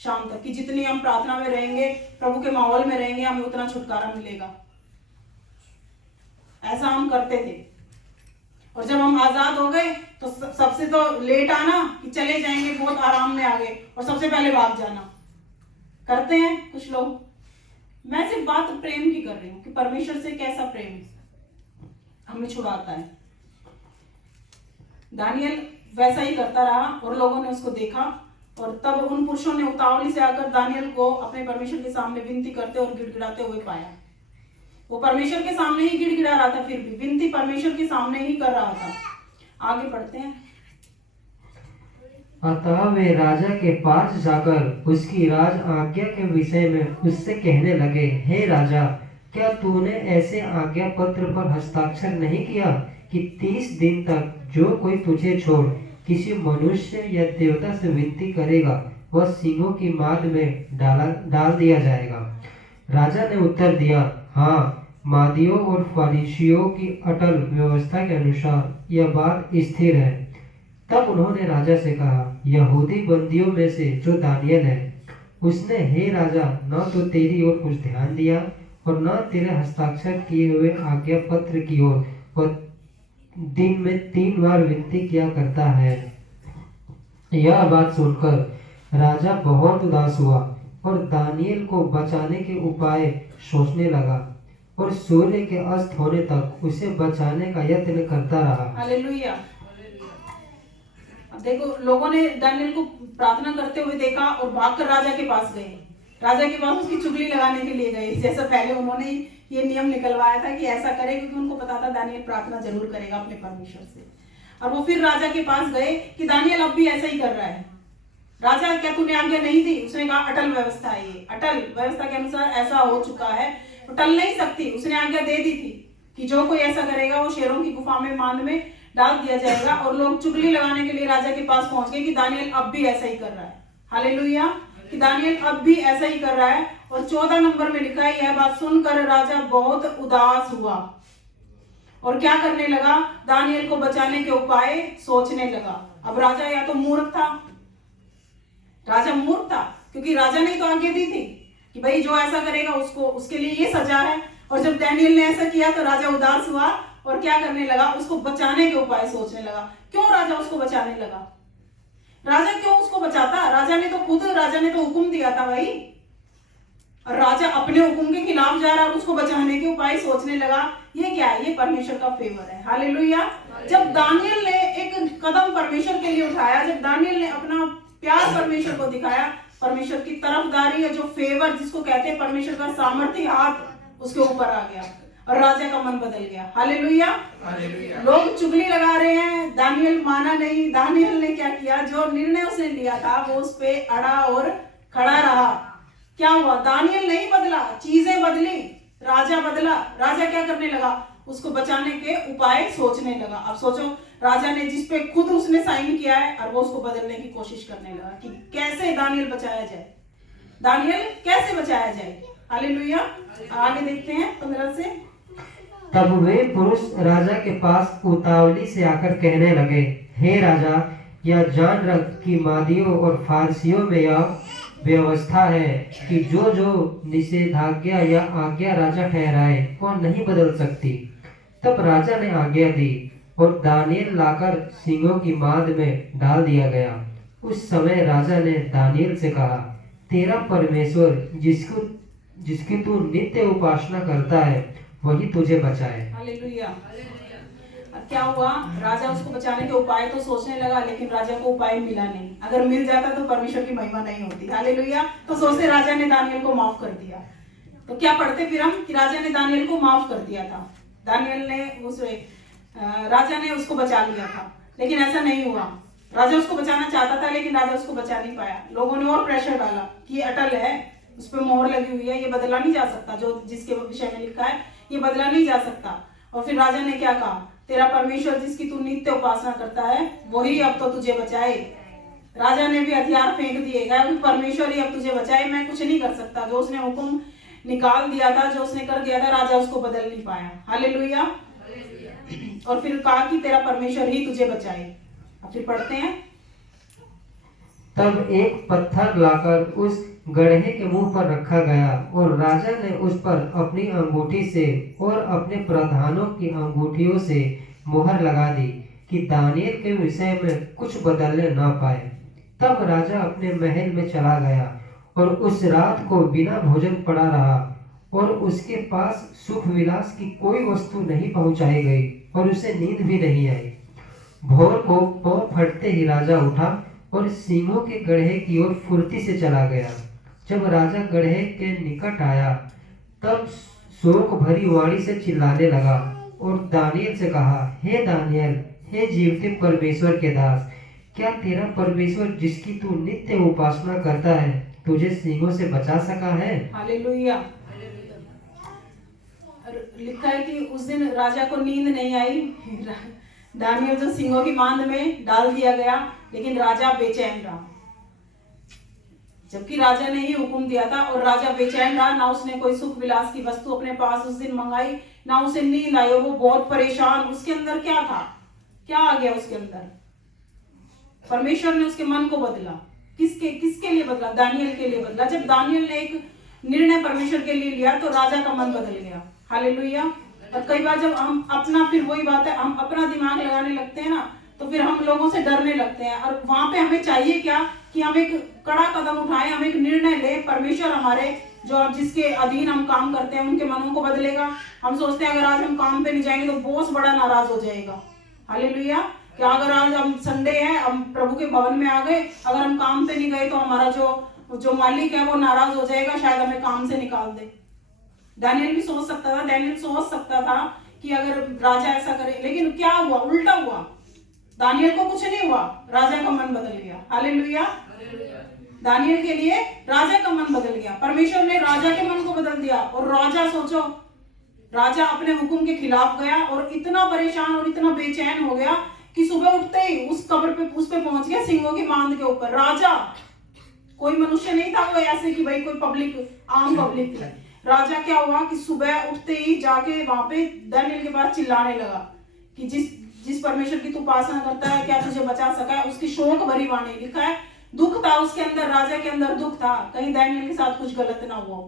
शाम तक, कि जितनी हम प्रार्थना में रहेंगे, प्रभु के माहौल में रहेंगे, हमें उतना छुटकारा मिलेगा। ऐसा हम करते थे। और जब हम आजाद हो गए तो सबसे तो लेट आना कि चले जाएंगे, बहुत आराम में आ गए, और सबसे पहले भाग जाना। करते हैं कुछ लोग। मैं सिर्फ बात प्रेम की कर रही हूँ कि परमेश्वर से कैसा प्रेम हमें छुड़ाता है। दानियल वैसा ही करता रहा और लोगों ने उसको देखा, और तब उन पुरुषों ने उतावली से आकर दानियल को अपने परमेश्वर के सामने विनती करते और गिड़गिड़ाते हुए पाया। वो परमेश्वर के सामने ही गिड़गिड़ा रहा था, फिर भी विनती परमेश्वर के सामने ही कर रहा था। आगे पढ़ते हैं। अतः वे राजा के पास जाकर उसकी राज आज्ञा के विषय में उससे कहने लगे, हे राजा, क्या तूने ऐसे आज्ञा पत्र पर हस्ताक्षर नहीं किया कि 30 दिन तक जो कोई तुझे छोड़ किसी मनुष्य या देवता से विनती करेगा वह सिंहों की माद में डाल दिया जाएगा? राजा ने उत्तर दिया, हाँ, मादियों और फरीसियों की अटल व्यवस्था के अनुसार यह बात स्थिर है। तब उन्होंने राजा से कहा, यहूदी बंदियों में से जो दानियल है, उसने हे राजा न तो तेरी ओर कुछ ध्यान दिया और न तेरे हस्ताक्षर किए हुए आज्ञा पत्र की ओर, वह दिन में 3 बार विनती किया करता है। यह बात सुनकर राजा बहुत उदास हुआ और दानियल को बचाने के उपाय सोचने लगा, और सूर्य के अस्त होने तक उसे बचाने का यत्न करता रहा। हालेलुया। अब देखो, लोगों ने दानियल को प्रार्थना करते हुए देखा और भागकर राजा के पास गए। राजा के पास उसकी चुगली लगाने के लिए गए, जैसा पहले उन्होंने ये नियम निकलवाया था कि ऐसा करे, क्योंकि उनको पता था दानियल प्रार्थना जरूर करेगा अपने परमेश्वर से। और वो फिर राजा के पास गए कि दानियल अब भी ऐसा ही कर रहा है। राजा, क्या तूने आज्ञा नहीं दी? उसने कहा, अटल व्यवस्था है, ये अटल व्यवस्था के अनुसार ऐसा हो चुका है, तो टल नहीं सकती। उसने आज्ञा दे दी थी कि जो कोई ऐसा करेगा वो शेरों की गुफा में मांद में डाल दिया जाएगा। और लोग चुगली लगाने के लिए राजा के पास पहुंच गए कि दानियल अब भी ऐसा ही कर रहा है। हालेलुया, कि दानियल अब भी ऐसा ही कर रहा है। और 14 नंबर में लिखा है, यह बात सुनकर राजा बहुत उदास हुआ और क्या करने लगा? दानियल को बचाने के उपाय सोचने लगा। अब राजा या तो मूर्ख था, राजा मूर्ख था, क्योंकि राजा ने तो आज्ञा दी थी कि भाई जो ऐसा करेगा उसको उसके लिए ये सजा है। और जब दानियल ने ऐसा किया तो राजा उदास हुआ और क्या करने लगा? उसको बचाने के उपाय सोचने लगा। क्यों राजा उसको बचाने लगा? राजा क्यों उसको बचाता? राजा ने तो हुक्म दिया था भाई, और राजा अपने हुक्म के खिलाफ जा रहा और उसको बचाने के उपाय सोचने लगा। ये क्या है? ये परमेश्वर का फेवर है। हालेलुया। जब दानियल ने एक कदम परमेश्वर के लिए उठाया, जब दानियल ने अपना प्यार परमेश्वर को दिखाया, परमेश्वर की तरफदारी है, जो फेवर जिसको कहते हैं, परमेश्वर का सामर्थ्य हाथ उसके ऊपर आ गया और राजा का मन बदल गया। हालेलुया। लोग चुगली लगा रहे हैं, दानियल माना नहीं। दानियल ने क्या किया? जो निर्णय उसने लिया था वो उस पे अड़ा और खड़ा रहा। क्या हुआ? दानियल नहीं बदला, चीजें बदली, राजा बदला। राजा क्या करने लगा? उसको बचाने के उपाय सोचने लगा। अब सोचो, राजा ने जिस पे खुद उसने साइन किया है और वो उसको बदलने की कोशिश करने लगा कि कैसे दानियल बचाया जाए, दानियल कैसे बचाया जाए। हालेलुया। आगे देखते हैं 15 से। तब वे पुरुष राजा के पास उतावली से आकर कहने लगे, हे राजा, यह जान रख कि मादियों और फारसियों में यह व्यवस्था है कि जो जो निषेधाज्ञा या आज्ञा राजा ठहराए वह नहीं बदल सकती। तब राजा ने आज्ञा दी और दानियल लाकर सिंहों की माद में डाल दिया गया। उस समय राजा ने दानियल से कहा, तेरा परमेश्वर जिसकी तू नित्य उपासना करता है वही तुझे बचाए। हालेलुया। अब क्या हुआ? राजा उसको बचाने के उपाय तो सोचने लगा, लेकिन राजा को उपाय मिला नहीं। अगर मिल जाता तो परमेश्वर की महिमा नहीं होती। हालेलुया। तो सोचते राजा ने दानियल को माफ कर दिया। तो क्या पढ़ते फिर हम कि राजा ने दानियल को माफ कर दिया था। दानियल ने राजा ने उसको बचा लिया था, लेकिन ऐसा नहीं हुआ। राजा उसको बचाना चाहता था, लेकिन राजा उसको बचा नहीं पाया। लोगों ने और प्रेशर डाला कि ये अटल है, उस पर मोहर लगी हुई है, ये बदला नहीं जा सकता। जो जिसके विषय में लिखा है ये बदला नहीं जा सकता। और फिर राजा ने क्या कहा? तेरा परमेश्वर जिसकी तू नित्य उपासना करता है वही अब तो तुझे बचाए। राजा ने भी हथियार फेंक दिए, परमेश्वर ही अब तुझे बचाए, मैं कुछ नहीं कर सकता। जो उसने हुक्म निकाल दिया था, जो उसने कर दिया था, राजा उसको बदल नहीं पाया। हालेलुया। और फिर कहा कि तेरा परमेश्वर ही तुझे बचाए। अब फिर पढ़ते हैं। तब एक पत्थर लाकर उस गड्ढे के मुंह पर रखा गया और राजा ने उस पर अपनी अंगूठी से और अपने प्रधानों की अंगूठियों से मुहर लगा दी कि दानियेल के विषय में कुछ बदलने न पाए। तब राजा अपने महल में चला गया और उस रात को बिना भोजन पड़ा रहा और उसके पास सुख विलास की कोई वस्तु नहीं पहुंचाई गई और उसे नींद भी नहीं आई। भोर को पौ फटते ही राजा उठा और सिंहों के गड्ढे की ओर फुर्ती से चला गया। जब राजा गड्ढे के निकट आया तब शोक भरी वाणी से चिल्लाने लगा और दानियेल से कहा, हे दानियेल, हे जीवते परमेश्वर के दास, क्या तेरा परमेश्वर जिसकी तू नित्य उपासना करता है तुझे सिंहों से बचा सका है? हालेलुया। लिखा है कि उस दिन राजा को नींद नहीं आई। दानियेल जो सिंहों की मांद में डाल दिया गया, लेकिन राजा बेचैन रहा, जबकि राजा ने ही हुक्म दिया था। और राजा बेचैन रहा, ना उसने कोई सुख विलास की वस्तु अपने पास उस दिन मंगाई, ना उसे नींद आई। और वो बहुत परेशान। उसके अंदर क्या था, क्या आ गया उसके अंदर? परमेश्वर ने उसके मन को बदला। किसके किसके लिए बदला? दानियेल के लिए बदला। जब दानियेल ने एक निर्णय परमेश्वर के लिए लिया तो राजा का मन बदल गया। हालेलुया। और कई बार जब हम अपना, फिर वही बात है, हम अपना दिमाग लगाने लगते हैं ना, तो फिर हम लोगों से डरने लगते हैं। और वहां पे हमें चाहिए क्या कि हम एक कड़ा कदम उठाएं, हम एक निर्णय लें। परमेश्वर हमारे जो जिसके अधीन हम काम करते हैं उनके मनों को बदलेगा। हम सोचते हैं अगर आज हम काम पे नहीं जाएंगे तो बॉस बड़ा नाराज हो जाएगा। हालेलुया। क्या अगर आज हम संडे है, हम प्रभु के भवन में आ गए, अगर हम काम पे नहीं गए तो हमारा जो मालिक है वो नाराज हो जाएगा, शायद हमें काम से निकाल दे। दानियेल भी सोच सकता था, दानियेल सोच सकता था कि अगर राजा ऐसा करे, लेकिन क्या हुआ? उल्टा हुआ। दानियेल को कुछ नहीं हुआ, राजा का मन बदल गया। हालेलुया। दानियेल के लिए राजा का मन बदल गया। परमेश्वर ने राजा के मन को बदल दिया। और राजा, सोचो, राजा अपने हुक्म के खिलाफ गया और इतना परेशान और इतना बेचैन हो गया कि सुबह उठते ही उस कब्र पे, उस पे पहुंच गया, सिंहों की मांद के ऊपर। राजा कोई मनुष्य नहीं था वो, ऐसे कि भाई कोई पब्लिक, आम पब्लिक थी। राजा क्या हुआ कि सुबह उठते ही जाके वहां पे दानियेल के पास चिल्लाने लगा कि जिस परमेश्वर की तू उपासना करता है, क्या तुझे बचा सका है? उसकी शोक भरी वाणी। लिखा है दुख था उसके अंदर, राजा के अंदर दुख था, कहीं दानियेल के साथ कुछ गलत ना हुआ।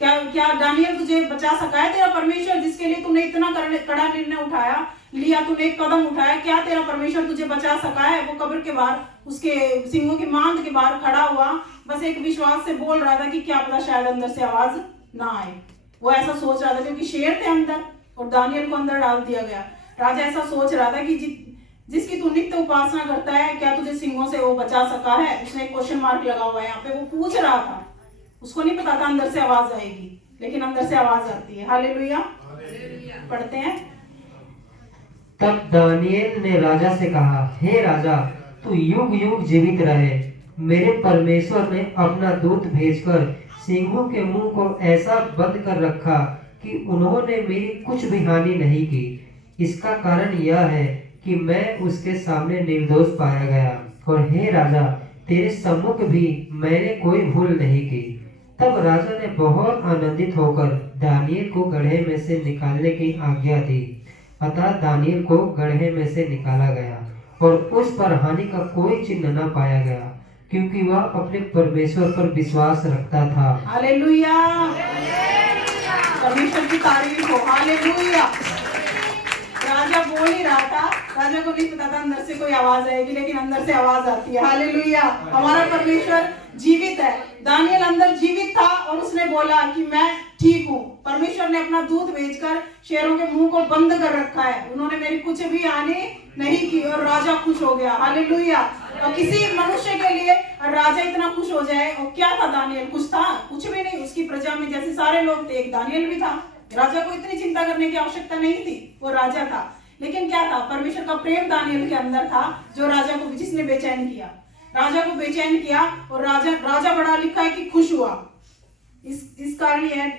क्या दानियेल तुझे बचा सका है? तेरा परमेश्वर जिसके लिए तूने इतना कड़ा निर्णय उठाया, लिया, तूने एक कदम उठाया, क्या तेरा परमेश्वर तुझे बचा सका है? वो कब्र के बाहर, उसके सिंहों की मांद के बाहर खड़ा हुआ, बस एक विश्वास से बोल रहा था कि क्या पता शायद अंदर से आवाज ना आए। वो ऐसा सोच रहा था क्योंकि शेर थे अंदर और दानियेल को अंदर डाल दिया गया। राजा ऐसा सोच रहा था कि जिसकी तू नित्य उपासना करता है, क्या तुझे सिंहों से वो बचा सका है? उसने एक क्वेश्चन मार्क लगा हुआ है यहाँ पे। वो पूछ रहा था, उसको नहीं पता था अंदर से आवाज आएगी, लेकिन अंदर से आवाज आती है। हालेलुया। पढ़ते हैं। तब दानियेल ने राजा से कहा, हे राजा, तू युग युग जीवित रहे। मेरे परमेश्वर ने अपना दूत भेजकर सिंहों के मुंह को ऐसा बंद कर रखा कि उन्होंने मेरी कुछ भी हानि नहीं की। इसका कारण यह है कि मैं उसके सामने निर्दोष पाया गया, और हे राजा, तेरे सम्मुख भी मैंने कोई भूल नहीं की। तब राजा ने बहुत आनंदित होकर दानियेल को गड्ढे में से निकालने की आज्ञा दी। अतः दानियेल को गड्ढे में से निकाला गया और उस पर हानि का कोई चिन्ह न पाया गया, क्योंकि वह अपने परमेश्वर पर विश्वास रखता था। हालेलुया। परमेश्वर की तारीफ हो। हालेलुया। राजा बोल ही रहा था, राजा को नहीं पता था अंदर से कोई आवाज आएगी, लेकिन अंदर से आवाज आती है। हालेलुया। हमारा परमेश्वर जीवित है। दानियेल अंदर जीवित था और उसने बोला कि मैं ठीक हूँ। परमेश्वर ने अपना दूत भेजकर शेरों के मुंह को बंद कर रखा है, उन्होंने मेरी कुछ भी हानि नहीं की, और राजा खुश हो गया। हालेलुया। और किसी मनुष्य के लिए राजा इतना खुश हो जाए, और क्या था दानियेल? कुछ था? कुछ भी नहीं। उसकी प्रजा में जैसे सारे लोग थे, एक दानियेल भी था। राजा को इतनी चिंता करने की आवश्यकता नहीं थी, वो राजा था। लेकिन क्या था? परमेश्वर का प्रेम दानियेल के अंदर था, जो राजा को, जिसने बेचैन किया, राजा को बेचैन किया। और राजा बड़ा, लिखा है कि खुश हुआ। इस कारण यह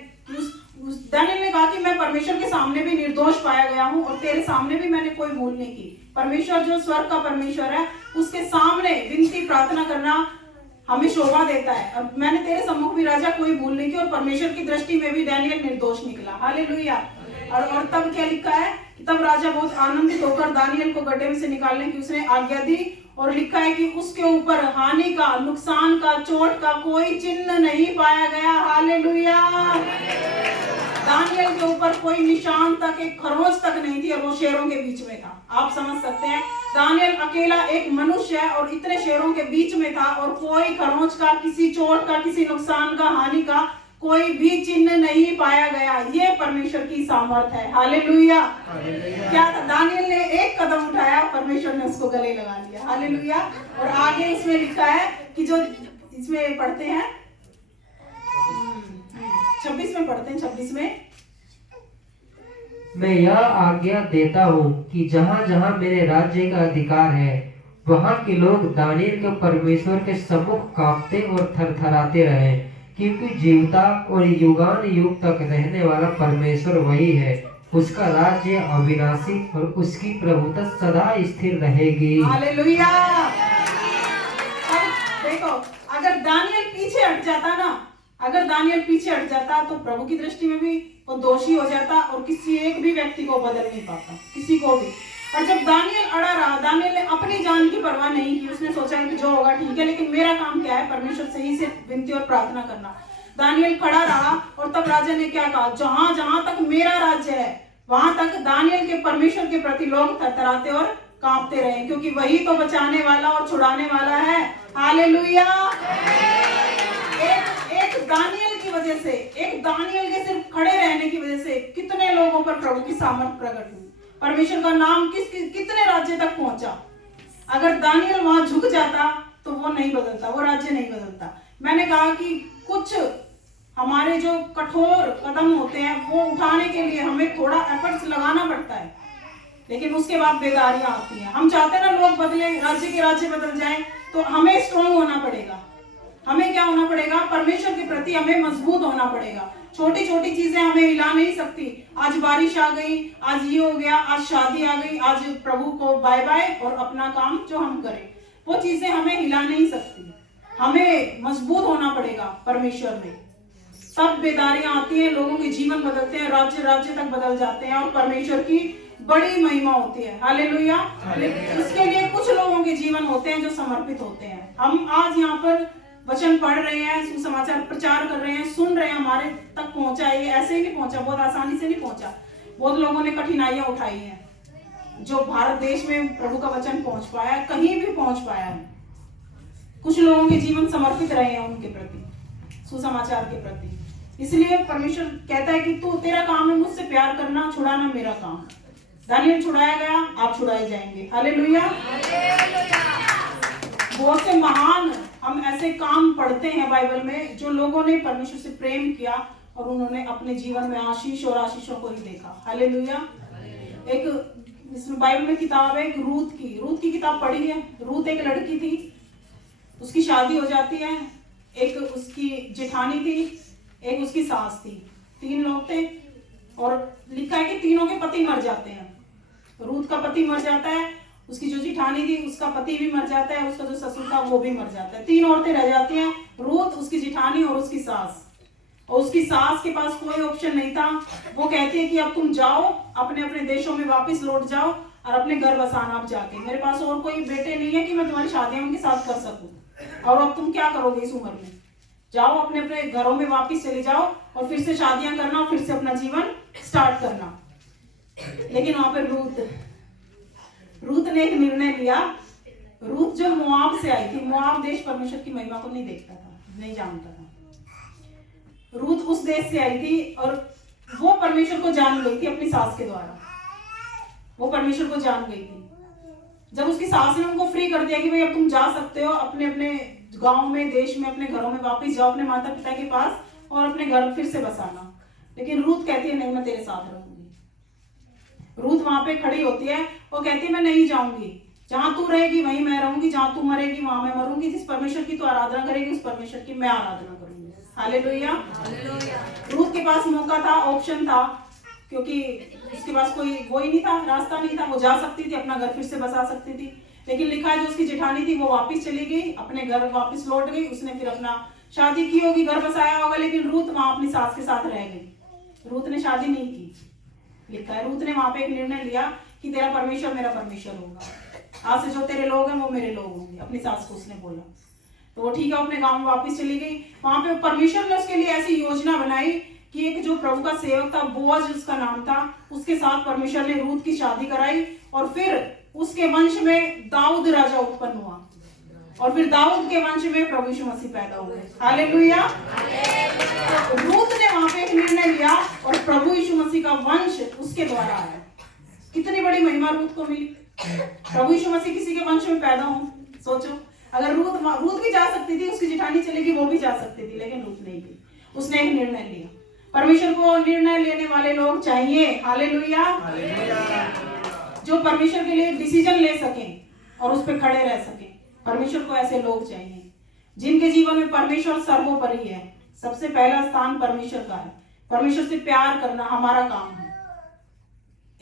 दानियेल ने कहा कि मैं परमेश्वर के सामने भी निर्दोष पाया गया हूँ और तेरे सामने भी मैंने कोई भूल नहीं की। परमेश्वर जो स्वर्ग का परमेश्वर है, उसके सामने विनती प्रार्थना करना हमें शोभा देता है। और मैंने तेरे सम्मुख भी राजा कोई भूल नहीं की, और परमेश्वर की दृष्टि में भी दानियेल निर्दोष निकला। हालेलुया। और तब क्या लिखा है कि तब राजा बहुत आनंदित होकर दानियल को गड्ढे में से निकालने की उसने आज्ञा दी, और लिखा है कि उसके ऊपर हानि का, नुकसान का, चोट का कोई चिन्ह नहीं पाया गया। हालेलुया। दानियल के ऊपर कोई निशान तक, एक खरोंच तक नहीं थी, और वो शेरों के बीच में था। आप समझ सकते हैं, दानियल अकेला एक मनुष्य है और इतने शेरों के बीच में था, और कोई खरोंच का, किसी चोट का, किसी नुकसान का, हानि का कोई भी चिन्ह नहीं पाया गया। ये परमेश्वर की सामर्थ है। हालेलुया। क्या था, दानियल ने एक कदम उठाया, परमेश्वर ने उसको गले लगा लिया। हालेलुया। और आगे इसमें लिखा है कि जो इसमें पढ़ते हैं 26 में पढ़ते हैं, 26 में, मैं यह आज्ञा देता हूँ कि जहाँ जहाँ मेरे राज्य का अधिकार है, वहाँ के लोग दानियल के परमेश्वर के सम्मुख कांपते और थरथराते रहे, क्योंकि जीवता और युगान युग तक रहने वाला परमेश्वर वही है। उसका राज्य अविनाशी और उसकी प्रभुता सदा स्थिर रहेगी। हालेलुया। अब देखो, अगर दानियल पीछे हट जाता ना, अगर दानियल पीछे हट जाता तो प्रभु की दृष्टि में भी वो दोषी हो जाता, और किसी एक भी व्यक्ति को बदल नहीं पाता, किसी को भी। और जब दानियल अड़ा रहा, दानियल ने अपनी जान की परवाह नहीं की, उसने सोचा कि जो होगा ठीक है, लेकिन मेरा काम क्या है, परमेश्वर से ही सिर्फ विनती और प्रार्थना करना। दानियल खड़ा रहा, और तब राजा ने क्या कहा, जहां जहां तक मेरा राज्य है वहां तक दानियल के परमेश्वर के प्रति लोग थरथराते और कांपते रहे, क्योंकि वही तो बचाने वाला और छुड़ाने वाला है। हालेलुया। एक दानियल की वजह से, एक दानियल के सिर्फ खड़े रहने की वजह से कितने लोगों पर प्रभु की सामर्थ प्रकट हुई, परमेश्वर का नाम कितने राज्य तक पहुंचा। अगर दानियल वहां झुक जाता तो वो नहीं बदलता, वो राज्य नहीं बदलता। मैंने कहा कि कुछ हमारे जो कठोर कदम होते हैं वो उठाने के लिए हमें थोड़ा एफर्ट्स लगाना पड़ता है, लेकिन उसके बाद बेदारियां आती हैं। हम चाहते हैं ना लोग बदले, राज्य के राज्य बदल जाए, तो हमें स्ट्रॉन्ग होना पड़ेगा। हमें क्या होना पड़ेगा, परमेश्वर के प्रति हमें मजबूत होना पड़ेगा। छोटी छोटी चीजें हमें हिला नहीं सकती। आज बारिश आ गई, आज ये हो गया, आज शादी आ गई, आज प्रभु को बाय बाय और अपना काम जो हम करें, वो चीजें हमें हिला नहीं सकती। हमें मजबूत होना पड़ेगा परमेश्वर में, तब बेदारियां आती हैं, लोगों के जीवन बदलते हैं, राज्य राज्य तक बदल जाते हैं, और परमेश्वर की बड़ी महिमा होती है। हालेलुया। इसके लिए कुछ लोगों के जीवन होते हैं जो समर्पित होते हैं। हम आज यहाँ पर वचन पढ़ रहे हैं, सुसमाचार प्रचार कर रहे हैं, सुन रहे हैं, हमारे तक पहुंचा, ये ऐसे ही नहीं पहुंचा, बहुत आसानी से नहीं पहुंचा। बहुत लोगों ने कठिनाइयां उठाई हैं। जो भारत देश में प्रभु का वचन पहुंच पाया है, कहीं भी पहुंच पाया है, कुछ लोगों के जीवन समर्पित रहे हैं उनके प्रति, सुसमाचार के प्रति। इसलिए परमेश्वर कहता है कि तू, तेरा काम है मुझसे प्यार करना, छुड़ाना मेरा काम। दानियल छुड़ाया गया, आप छुड़ाए जाएंगे। हालेलुया। बहुत से महान हम ऐसे काम पढ़ते हैं बाइबल में, जो लोगों ने परमेश्वर से प्रेम किया और उन्होंने अपने जीवन में आशीष और आशीषों को ही देखा। हालेलुया। एक इसमें बाइबल में किताब है, एक रूत की किताब पढ़ी है। रूत एक लड़की थी, उसकी शादी हो जाती है, एक उसकी जेठानी थी, एक उसकी सास थी, 3 लोग थे, और लिखा है कि तीनों के पति मर जाते हैं। रूत का पति मर जाता है, उसकी जो जेठानी थी उसका पति भी मर जाता है, उसका जो ससुर था वो भी मर जाता है। 3 औरतें रह जाती हैं, रूत, उसकी जेठानी और उसकी सास। और उसकी सास के पास कोई ऑप्शन नहीं था। वो कहती है कि अब तुम जाओ, अपने अपने देशों में वापस लौट जाओ और अपने घर बसाना आप जाके, मेरे पास और कोई बेटे नहीं है कि मैं तुम्हारी शादियां उनके साथ कर सकूं, और अब तुम क्या करोगे इस उम्र में, जाओ अपने अपने घरों में वापस चले जाओ और फिर से शादियां करना और फिर से अपना जीवन स्टार्ट करना। लेकिन वहां पर रूत ने एक निर्णय लिया। रूत जो मोआब से आई थी, मोआब देश परमेश्वर की महिमा को नहीं देखता था, नहीं जानता था। रूत उस देश से आई थी और वो परमेश्वर को जान गई थी अपनी सास के द्वारा। वो परमेश्वर को जान गई थी। जब उसकी सास ने उनको फ्री कर दिया कि भाई अब तुम जा सकते हो अपने अपने गांव में, देश में, अपने घरों में वापस जाओ अपने माता पिता के पास और अपने घर फिर से बसाना, लेकिन रूत कहती है नहीं, मैं तेरे साथ रहूंगी। रूत वहां पे खड़ी होती है, वो कहती है मैं नहीं जाऊंगी, जहां तू रहेगी वहीं मैं रहूंगी, जहां तू मरेगी वहां मैं मरूंगी, जिस परमेश्वर की तू आराधना करेगी उस परमेश्वर की मैं आराधना करूंगी। हालेलुया। रूत के पास मौका था, ऑप्शन था, क्योंकि उसके पास कोई वो ही नहीं था, रास्ता नहीं था, वो जा सकती थी, अपना घर फिर से बसा सकती थी। लेकिन लिखा है जो उसकी जेठानी थी वो वापस चली गई, अपने घर वापस लौट गई, उसने फिर अपना शादी की होगी, घर बसाया होगा, लेकिन रूत वहां अपनी सास के साथ रह गई। रूत ने शादी नहीं की, लिखा है। रूथ ने वहां पे एक निर्णय लिया कि तेरा परमेश्वर मेरा परमेश्वर होगा, आज से जो तेरे लोग हैं वो मेरे लोग होंगे। अपनी सास को उसने बोला, तो वो ठीक है अपने गांव में वापस चली गई। वहां पे परमेश्वर ने उसके लिए ऐसी योजना बनाई कि एक जो प्रभु का सेवक था, बोअज उसका नाम था, उसके साथ परमेश्वर ने रूथ की शादी कराई और फिर उसके वंश में दाऊद राजा उत्पन्न हुआ और फिर दाऊद के वंश में प्रभु यीशु मसीह पैदा हुए। हालेलुया। तो रूथ ने वहां पे एक निर्णय लिया और प्रभु यीशु मसीह का वंश उसके द्वारा आया। कितनी बड़ी महिमा रूथ को मिली, प्रभु यीशु मसीह किसी के वंश में पैदा हो। सोचो, अगर रूथ भी जा सकती थी, उसकी जिठानी चलेगी वो भी जा सकती थी, लेकिन रूथ नहीं थी। उसने एक निर्णय लिया। परमेश्वर को निर्णय लेने वाले लोग चाहिए। हालेलुया। जो परमेश्वर के लिए डिसीजन ले सकें और उस पर खड़े रह सकें। परमेश्वर को ऐसे लोग चाहिए जिनके जीवन में परमेश्वर सर्वोपरि है। सबसे पहला स्थान परमेश्वर का है। परमेश्वर से प्यार करना हमारा काम है।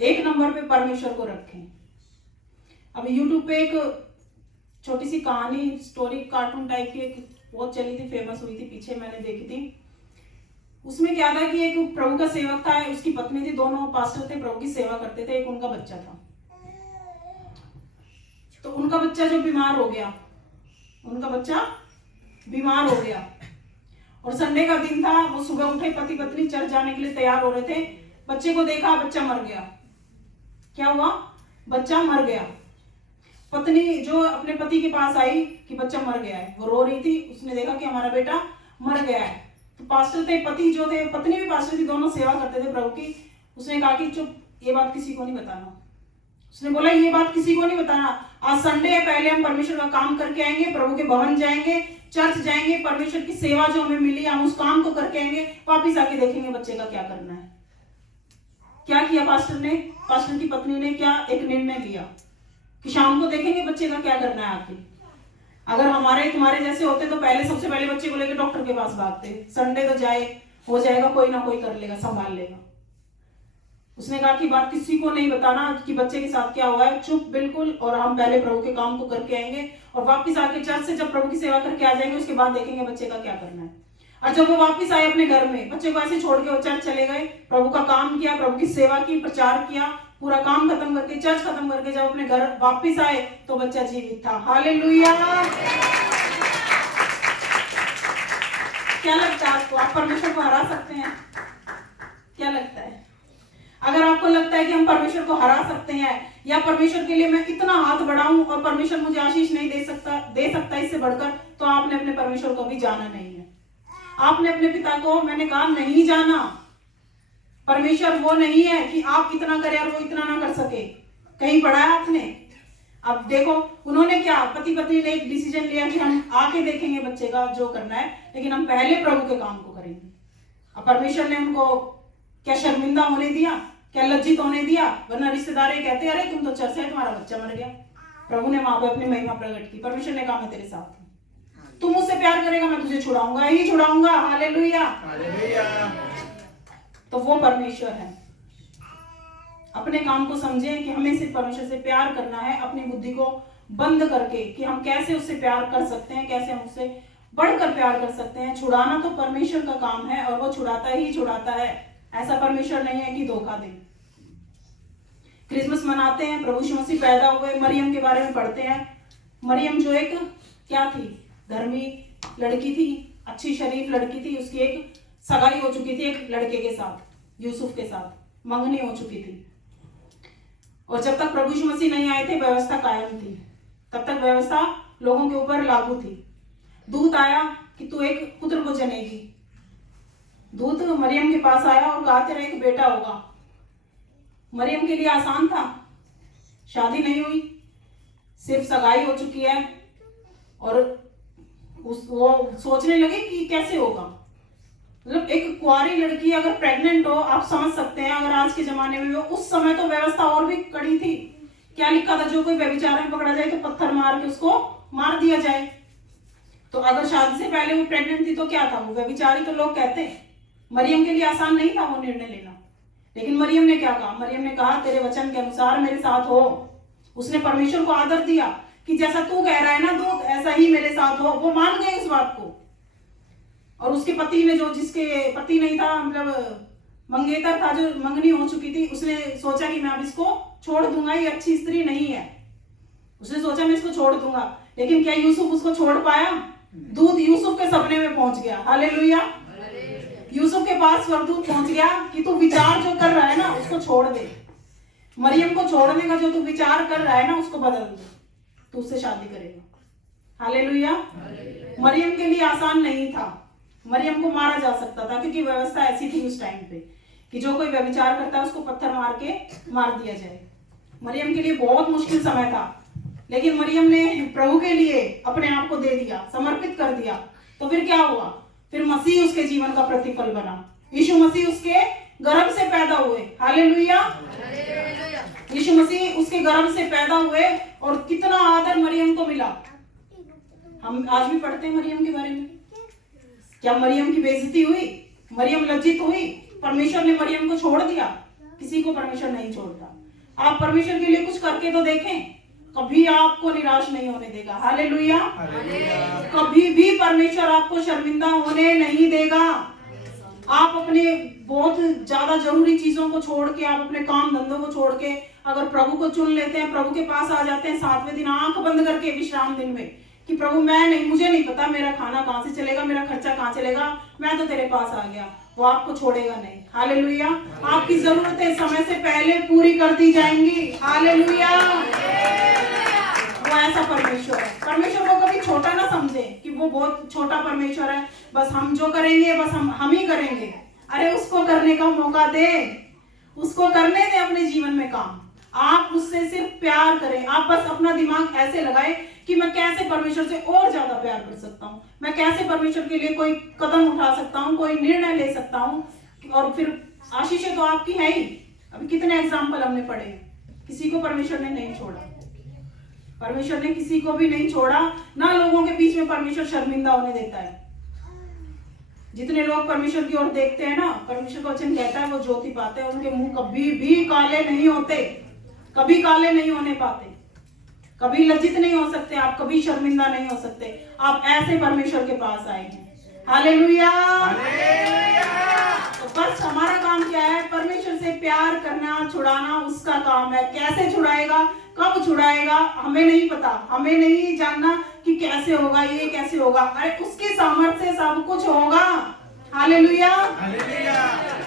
एक नंबर पे परमेश्वर को रखें। अभी यूट्यूब पे एक छोटी सी कहानी, स्टोरी, कार्टून टाइप की एक बहुत चली थी, फेमस हुई थी, पीछे मैंने देखी थी। उसमें क्या था कि एक प्रभु का सेवक था, उसकी पत्नी थी, दोनों पास्टर थे, प्रभु की सेवा करते थे। एक उनका बच्चा था, तो उनका बच्चा जो बीमार हो गया, उनका बच्चा बीमार हो गया और संडे का दिन था। वो सुबह उठे, पति पत्नी चर्च जाने के लिए तैयार हो रहे थे। बच्चे को देखा, बच्चा मर गया। क्या हुआ? बच्चा मर गया। पत्नी जो अपने पति के पास आई कि बच्चा मर गया है, वो रो रही थी। उसने देखा कि हमारा बेटा मर गया है। तो पास्टर थे, पति जो थे, पत्नी भी पास्टर थी, दोनों सेवा करते थे प्रभु की। उसने कहा कि चुप, ये बात किसी को नहीं बताना। उसने बोला ये बात किसी को नहीं बताना, आज संडे है, पहले हम परमेश्वर का काम करके आएंगे, प्रभु के भवन जाएंगे, चर्च जाएंगे, परमेश्वर की सेवा जो हमें मिली हम उस काम को करके आएंगे, वापिस आके देखेंगे बच्चे का क्या करना है। क्या किया पास्टर ने? पास्टर की पत्नी ने क्या एक निर्णय लिया कि शाम को देखेंगे बच्चे का क्या करना है आके। अगर हमारे तुम्हारे जैसे होते तो पहले सबसे पहले बच्चे को लेकर डॉक्टर के पास भागते। संडे तो जाए, हो जाएगा, कोई ना कोई कर लेगा, संभाल लेगा। उसने कहा कि बात किसी को नहीं बताना कि बच्चे के साथ क्या हुआ है, चुप बिल्कुल, और हम पहले प्रभु के काम को करके आएंगे और वापस आके चर्च से जब प्रभु की सेवा करके आ जाएंगे, उसके बाद देखेंगे बच्चे का क्या करना है। और जब वो वापस आए अपने घर में, बच्चे को ऐसे छोड़ के वो चर्च चले गए, प्रभु का काम किया, प्रभु की सेवा की, प्रचार किया, पूरा काम खत्म करके, चर्च खत्म करके जब अपने घर वापस आए तो बच्चा जीवित था। हालेलुया। क्या लगता है आपको, आप परमेश्वर को हरा सकते हैं? क्या लगता है? अगर आपको लगता है कि हम परमेश्वर को हरा सकते हैं या परमेश्वर के लिए मैं इतना हाथ बढ़ाऊं और परमेश्वर मुझे आशीष नहीं दे सकता इससे बढ़कर, तो आपने अपने परमेश्वर को भी जाना नहीं है। आपने अपने पिता को, मैंने कहा, नहीं जाना। परमेश्वर वो नहीं है कि आप इतना करें और वो इतना ना कर सके। कहीं पढ़ा है आपने? अब देखो, उन्होंने क्या, पति पत्नी ने एक डिसीजन लिया कि हम आके देखेंगे बच्चे का जो करना है, लेकिन हम पहले प्रभु के काम को करेंगे। अब परमेश्वर ने उनको क्या शर्मिंदा होने दिया? क्या लज्जित होने दिया? वरना रिश्तेदार ये कहते, अरे तुम तो चर्च है, तुम्हारा बच्चा मर गया। प्रभु ने वहां पे अपनी महिमा प्रकट की। परमेश्वर ने कहा मैं तेरे साथ हूं, तुम मुझसे प्यार करेगा, मैं तुझे छुड़ाऊंगा ही छुड़ाऊंगा। हालेलुया। तो वो परमेश्वर है। अपने काम को समझें कि हमें सिर्फ परमेश्वर से प्यार करना है, अपनी बुद्धि को बंद करके कि हम कैसे उससे प्यार कर सकते हैं, कैसे हम उससे बढ़कर प्यार कर सकते हैं। छुड़ाना तो परमेश्वर का काम है और वो छुड़ाता ही छुड़ाता है। ऐसा परमेश्वर नहीं है कि धोखा दे। क्रिसमस मनाते हैं, प्रभु यीशु मसीह पैदा हुए, मरियम के बारे में पढ़ते हैं। मरियम जो एक क्या थी, धर्मी लड़की थी, अच्छी शरीफ लड़की थी। उसकी एक सगाई हो चुकी थी एक लड़के के साथ, यूसुफ के साथ मंगनी हो चुकी थी। और जब तक प्रभु यीशु मसीह नहीं आए थे व्यवस्था कायम थी, तब तक व्यवस्था लोगों के ऊपर लागू थी। दूत आया कि तू एक पुत्र को जनेगी। दूत मरियम के पास आया और कहा तेरा एक बेटा होगा। मरियम के लिए आसान था, शादी नहीं हुई, सिर्फ सगाई हो चुकी है और वो सोचने लगे कि कैसे होगा। मतलब एक कुंवारी लड़की अगर प्रेग्नेंट हो, आप समझ सकते हैं अगर आज के जमाने में हो, उस समय तो व्यवस्था और भी कड़ी थी। क्या लिखा था, जो कोई व्यभिचार में पकड़ा जाए तो पत्थर मार के उसको मार दिया जाए। तो अगर शादी से पहले वो प्रेग्नेंट थी तो क्या था, वो व्यभिचारी तो लोग कहते हैं। मरियम के लिए आसान नहीं था वो निर्णय लेना, लेकिन मरियम ने क्या कहा? मरियम ने कहा तेरे वचन के अनुसार मेरे साथ हो। उसने परमेश्वर को आदर दिया कि जैसा तू कह रहा है ना दूत, ऐसा ही मेरे साथ हो। वो मान गए इस बात को। और उसके पति ने, जो जिसके पति नहीं था, मतलब मंगेतर था जो मंगनी हो चुकी थी, उसने सोचा कि मैं अब इसको छोड़ दूंगा, ये अच्छी स्त्री नहीं है, उसने सोचा मैं इसको छोड़ दूंगा। लेकिन क्या यूसुफ उसको छोड़ पाया? दूत यूसुफ के सपने में पहुंच गया। हालेलुया। यूसुफ के पास स्वर्गदूत पहुंच गया कि तू विचार जो कर रहा है ना उसको छोड़ दे, मरियम को छोड़ने का जो तू विचार कर रहा है ना उसको बदल दे, तू उससे शादी करेगा। हालेलुया। मरियम के लिए आसान नहीं था, मरियम को मारा जा सकता था क्योंकि व्यवस्था ऐसी थी उस टाइम पे कि जो कोई व्यभिचार करता है उसको पत्थर मार के मार दिया जाए। मरियम के लिए बहुत मुश्किल समय था, लेकिन मरियम ने प्रभु के लिए अपने आप को दे दिया, समर्पित कर दिया। तो फिर क्या हुआ? फिर मसीह उसके जीवन का प्रतिफल बना। यीशु मसीह उसके गर्भ से पैदा हुए। हालेलुया। यीशु मसीह उसके गर्भ से पैदा हुए और कितना आदर मरियम को मिला। हम आज भी पढ़ते हैं मरियम के बारे में। क्या मरियम की बेइज्जती हुई? मरियम लज्जित हुई? परमेश्वर ने मरियम को छोड़ दिया? किसी को परमेश्वर नहीं छोड़ता। आप परमेश्वर के लिए कुछ करके तो देखें, कभी आपको निराश नहीं होने देगा। हालेलुया। कभी भी परमेश्वर आपको शर्मिंदा होने नहीं देगा। आप अपने बहुत ज्यादा जरूरी चीजों को छोड़ के, आप अपने काम धंधों को छोड़ के अगर प्रभु को चुन लेते हैं, प्रभु के पास आ जाते हैं 7वें दिन आंख बंद करके विश्राम दिन में कि प्रभु मैं नहीं, मुझे नहीं पता मेरा खाना कहाँ से चलेगा, मेरा खर्चा कहाँ चलेगा, मैं तो तेरे पास आ गया, वो आपको छोड़ेगा नहीं। हालेलुया। आपकी जरूरतें समय से पहले पूरी कर दी जाएंगी। हालेलुया। वो ऐसा परमेश्वर है। परमेश्वर को कभी छोटा ना समझे कि वो बहुत छोटा परमेश्वर है, बस हम जो करेंगे बस हम ही करेंगे। अरे उसको करने का मौका दे, उसको करने दे अपने जीवन में काम। आप उससे सिर्फ प्यार करें। आप बस अपना दिमाग ऐसे लगाएं कि मैं कैसे परमेश्वर से और ज्यादा प्यार कर सकता हूँ, मैं कैसे परमेश्वर के लिए कोई कदम उठा सकता हूँ, कोई निर्णय ले सकता हूँ। और फिर आशीषें तो आपकी है ही। अभी कितने एग्जाम्पल हमने पढ़े, किसी को परमेश्वर ने नहीं छोड़ा, परमेश्वर ने किसी को भी नहीं छोड़ा। ना लोगों के बीच में परमेश्वर शर्मिंदा होने देता है। जितने लोग परमेश्वर की ओर देखते हैं ना, परमेश्वर का वचन कहता है वो ज्योति पाते हैं, उनके मुंह कभी भी काले नहीं होते, कभी काले नहीं होने पाते, कभी लज्जित नहीं हो सकते, आप कभी शर्मिंदा नहीं हो सकते। आप ऐसे परमेश्वर के पास आए हैं। हालेलुया। तो बस हमारा काम क्या है? परमेश्वर से प्यार करना, छुड़ाना उसका काम है। कैसे छुड़ाएगा, कब छुड़ाएगा, हमें नहीं पता, हमें नहीं जानना कि कैसे होगा, ये कैसे होगा। अरे उसके सामर्थ्य से सब कुछ होगा। हालेलुया।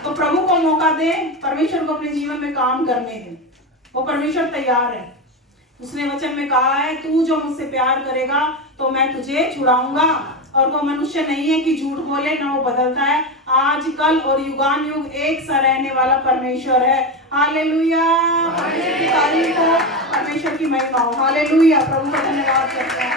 तो प्रभु को मौका दे, परमेश्वर को अपने जीवन में काम करने दे। वो परमेश्वर तैयार है। उसने वचन में कहा है तू जो मुझसे प्यार करेगा तो मैं तुझे छुड़ाऊंगा। और वो मनुष्य नहीं है कि झूठ बोले, ना वो बदलता है। आज कल और युगान युग एक सा रहने वाला परमेश्वर है। हालेलुया। तारीफ हो, परमेश्वर की महिमा हो। हालेलुया। प्रभु का धन्यवाद करते हैं।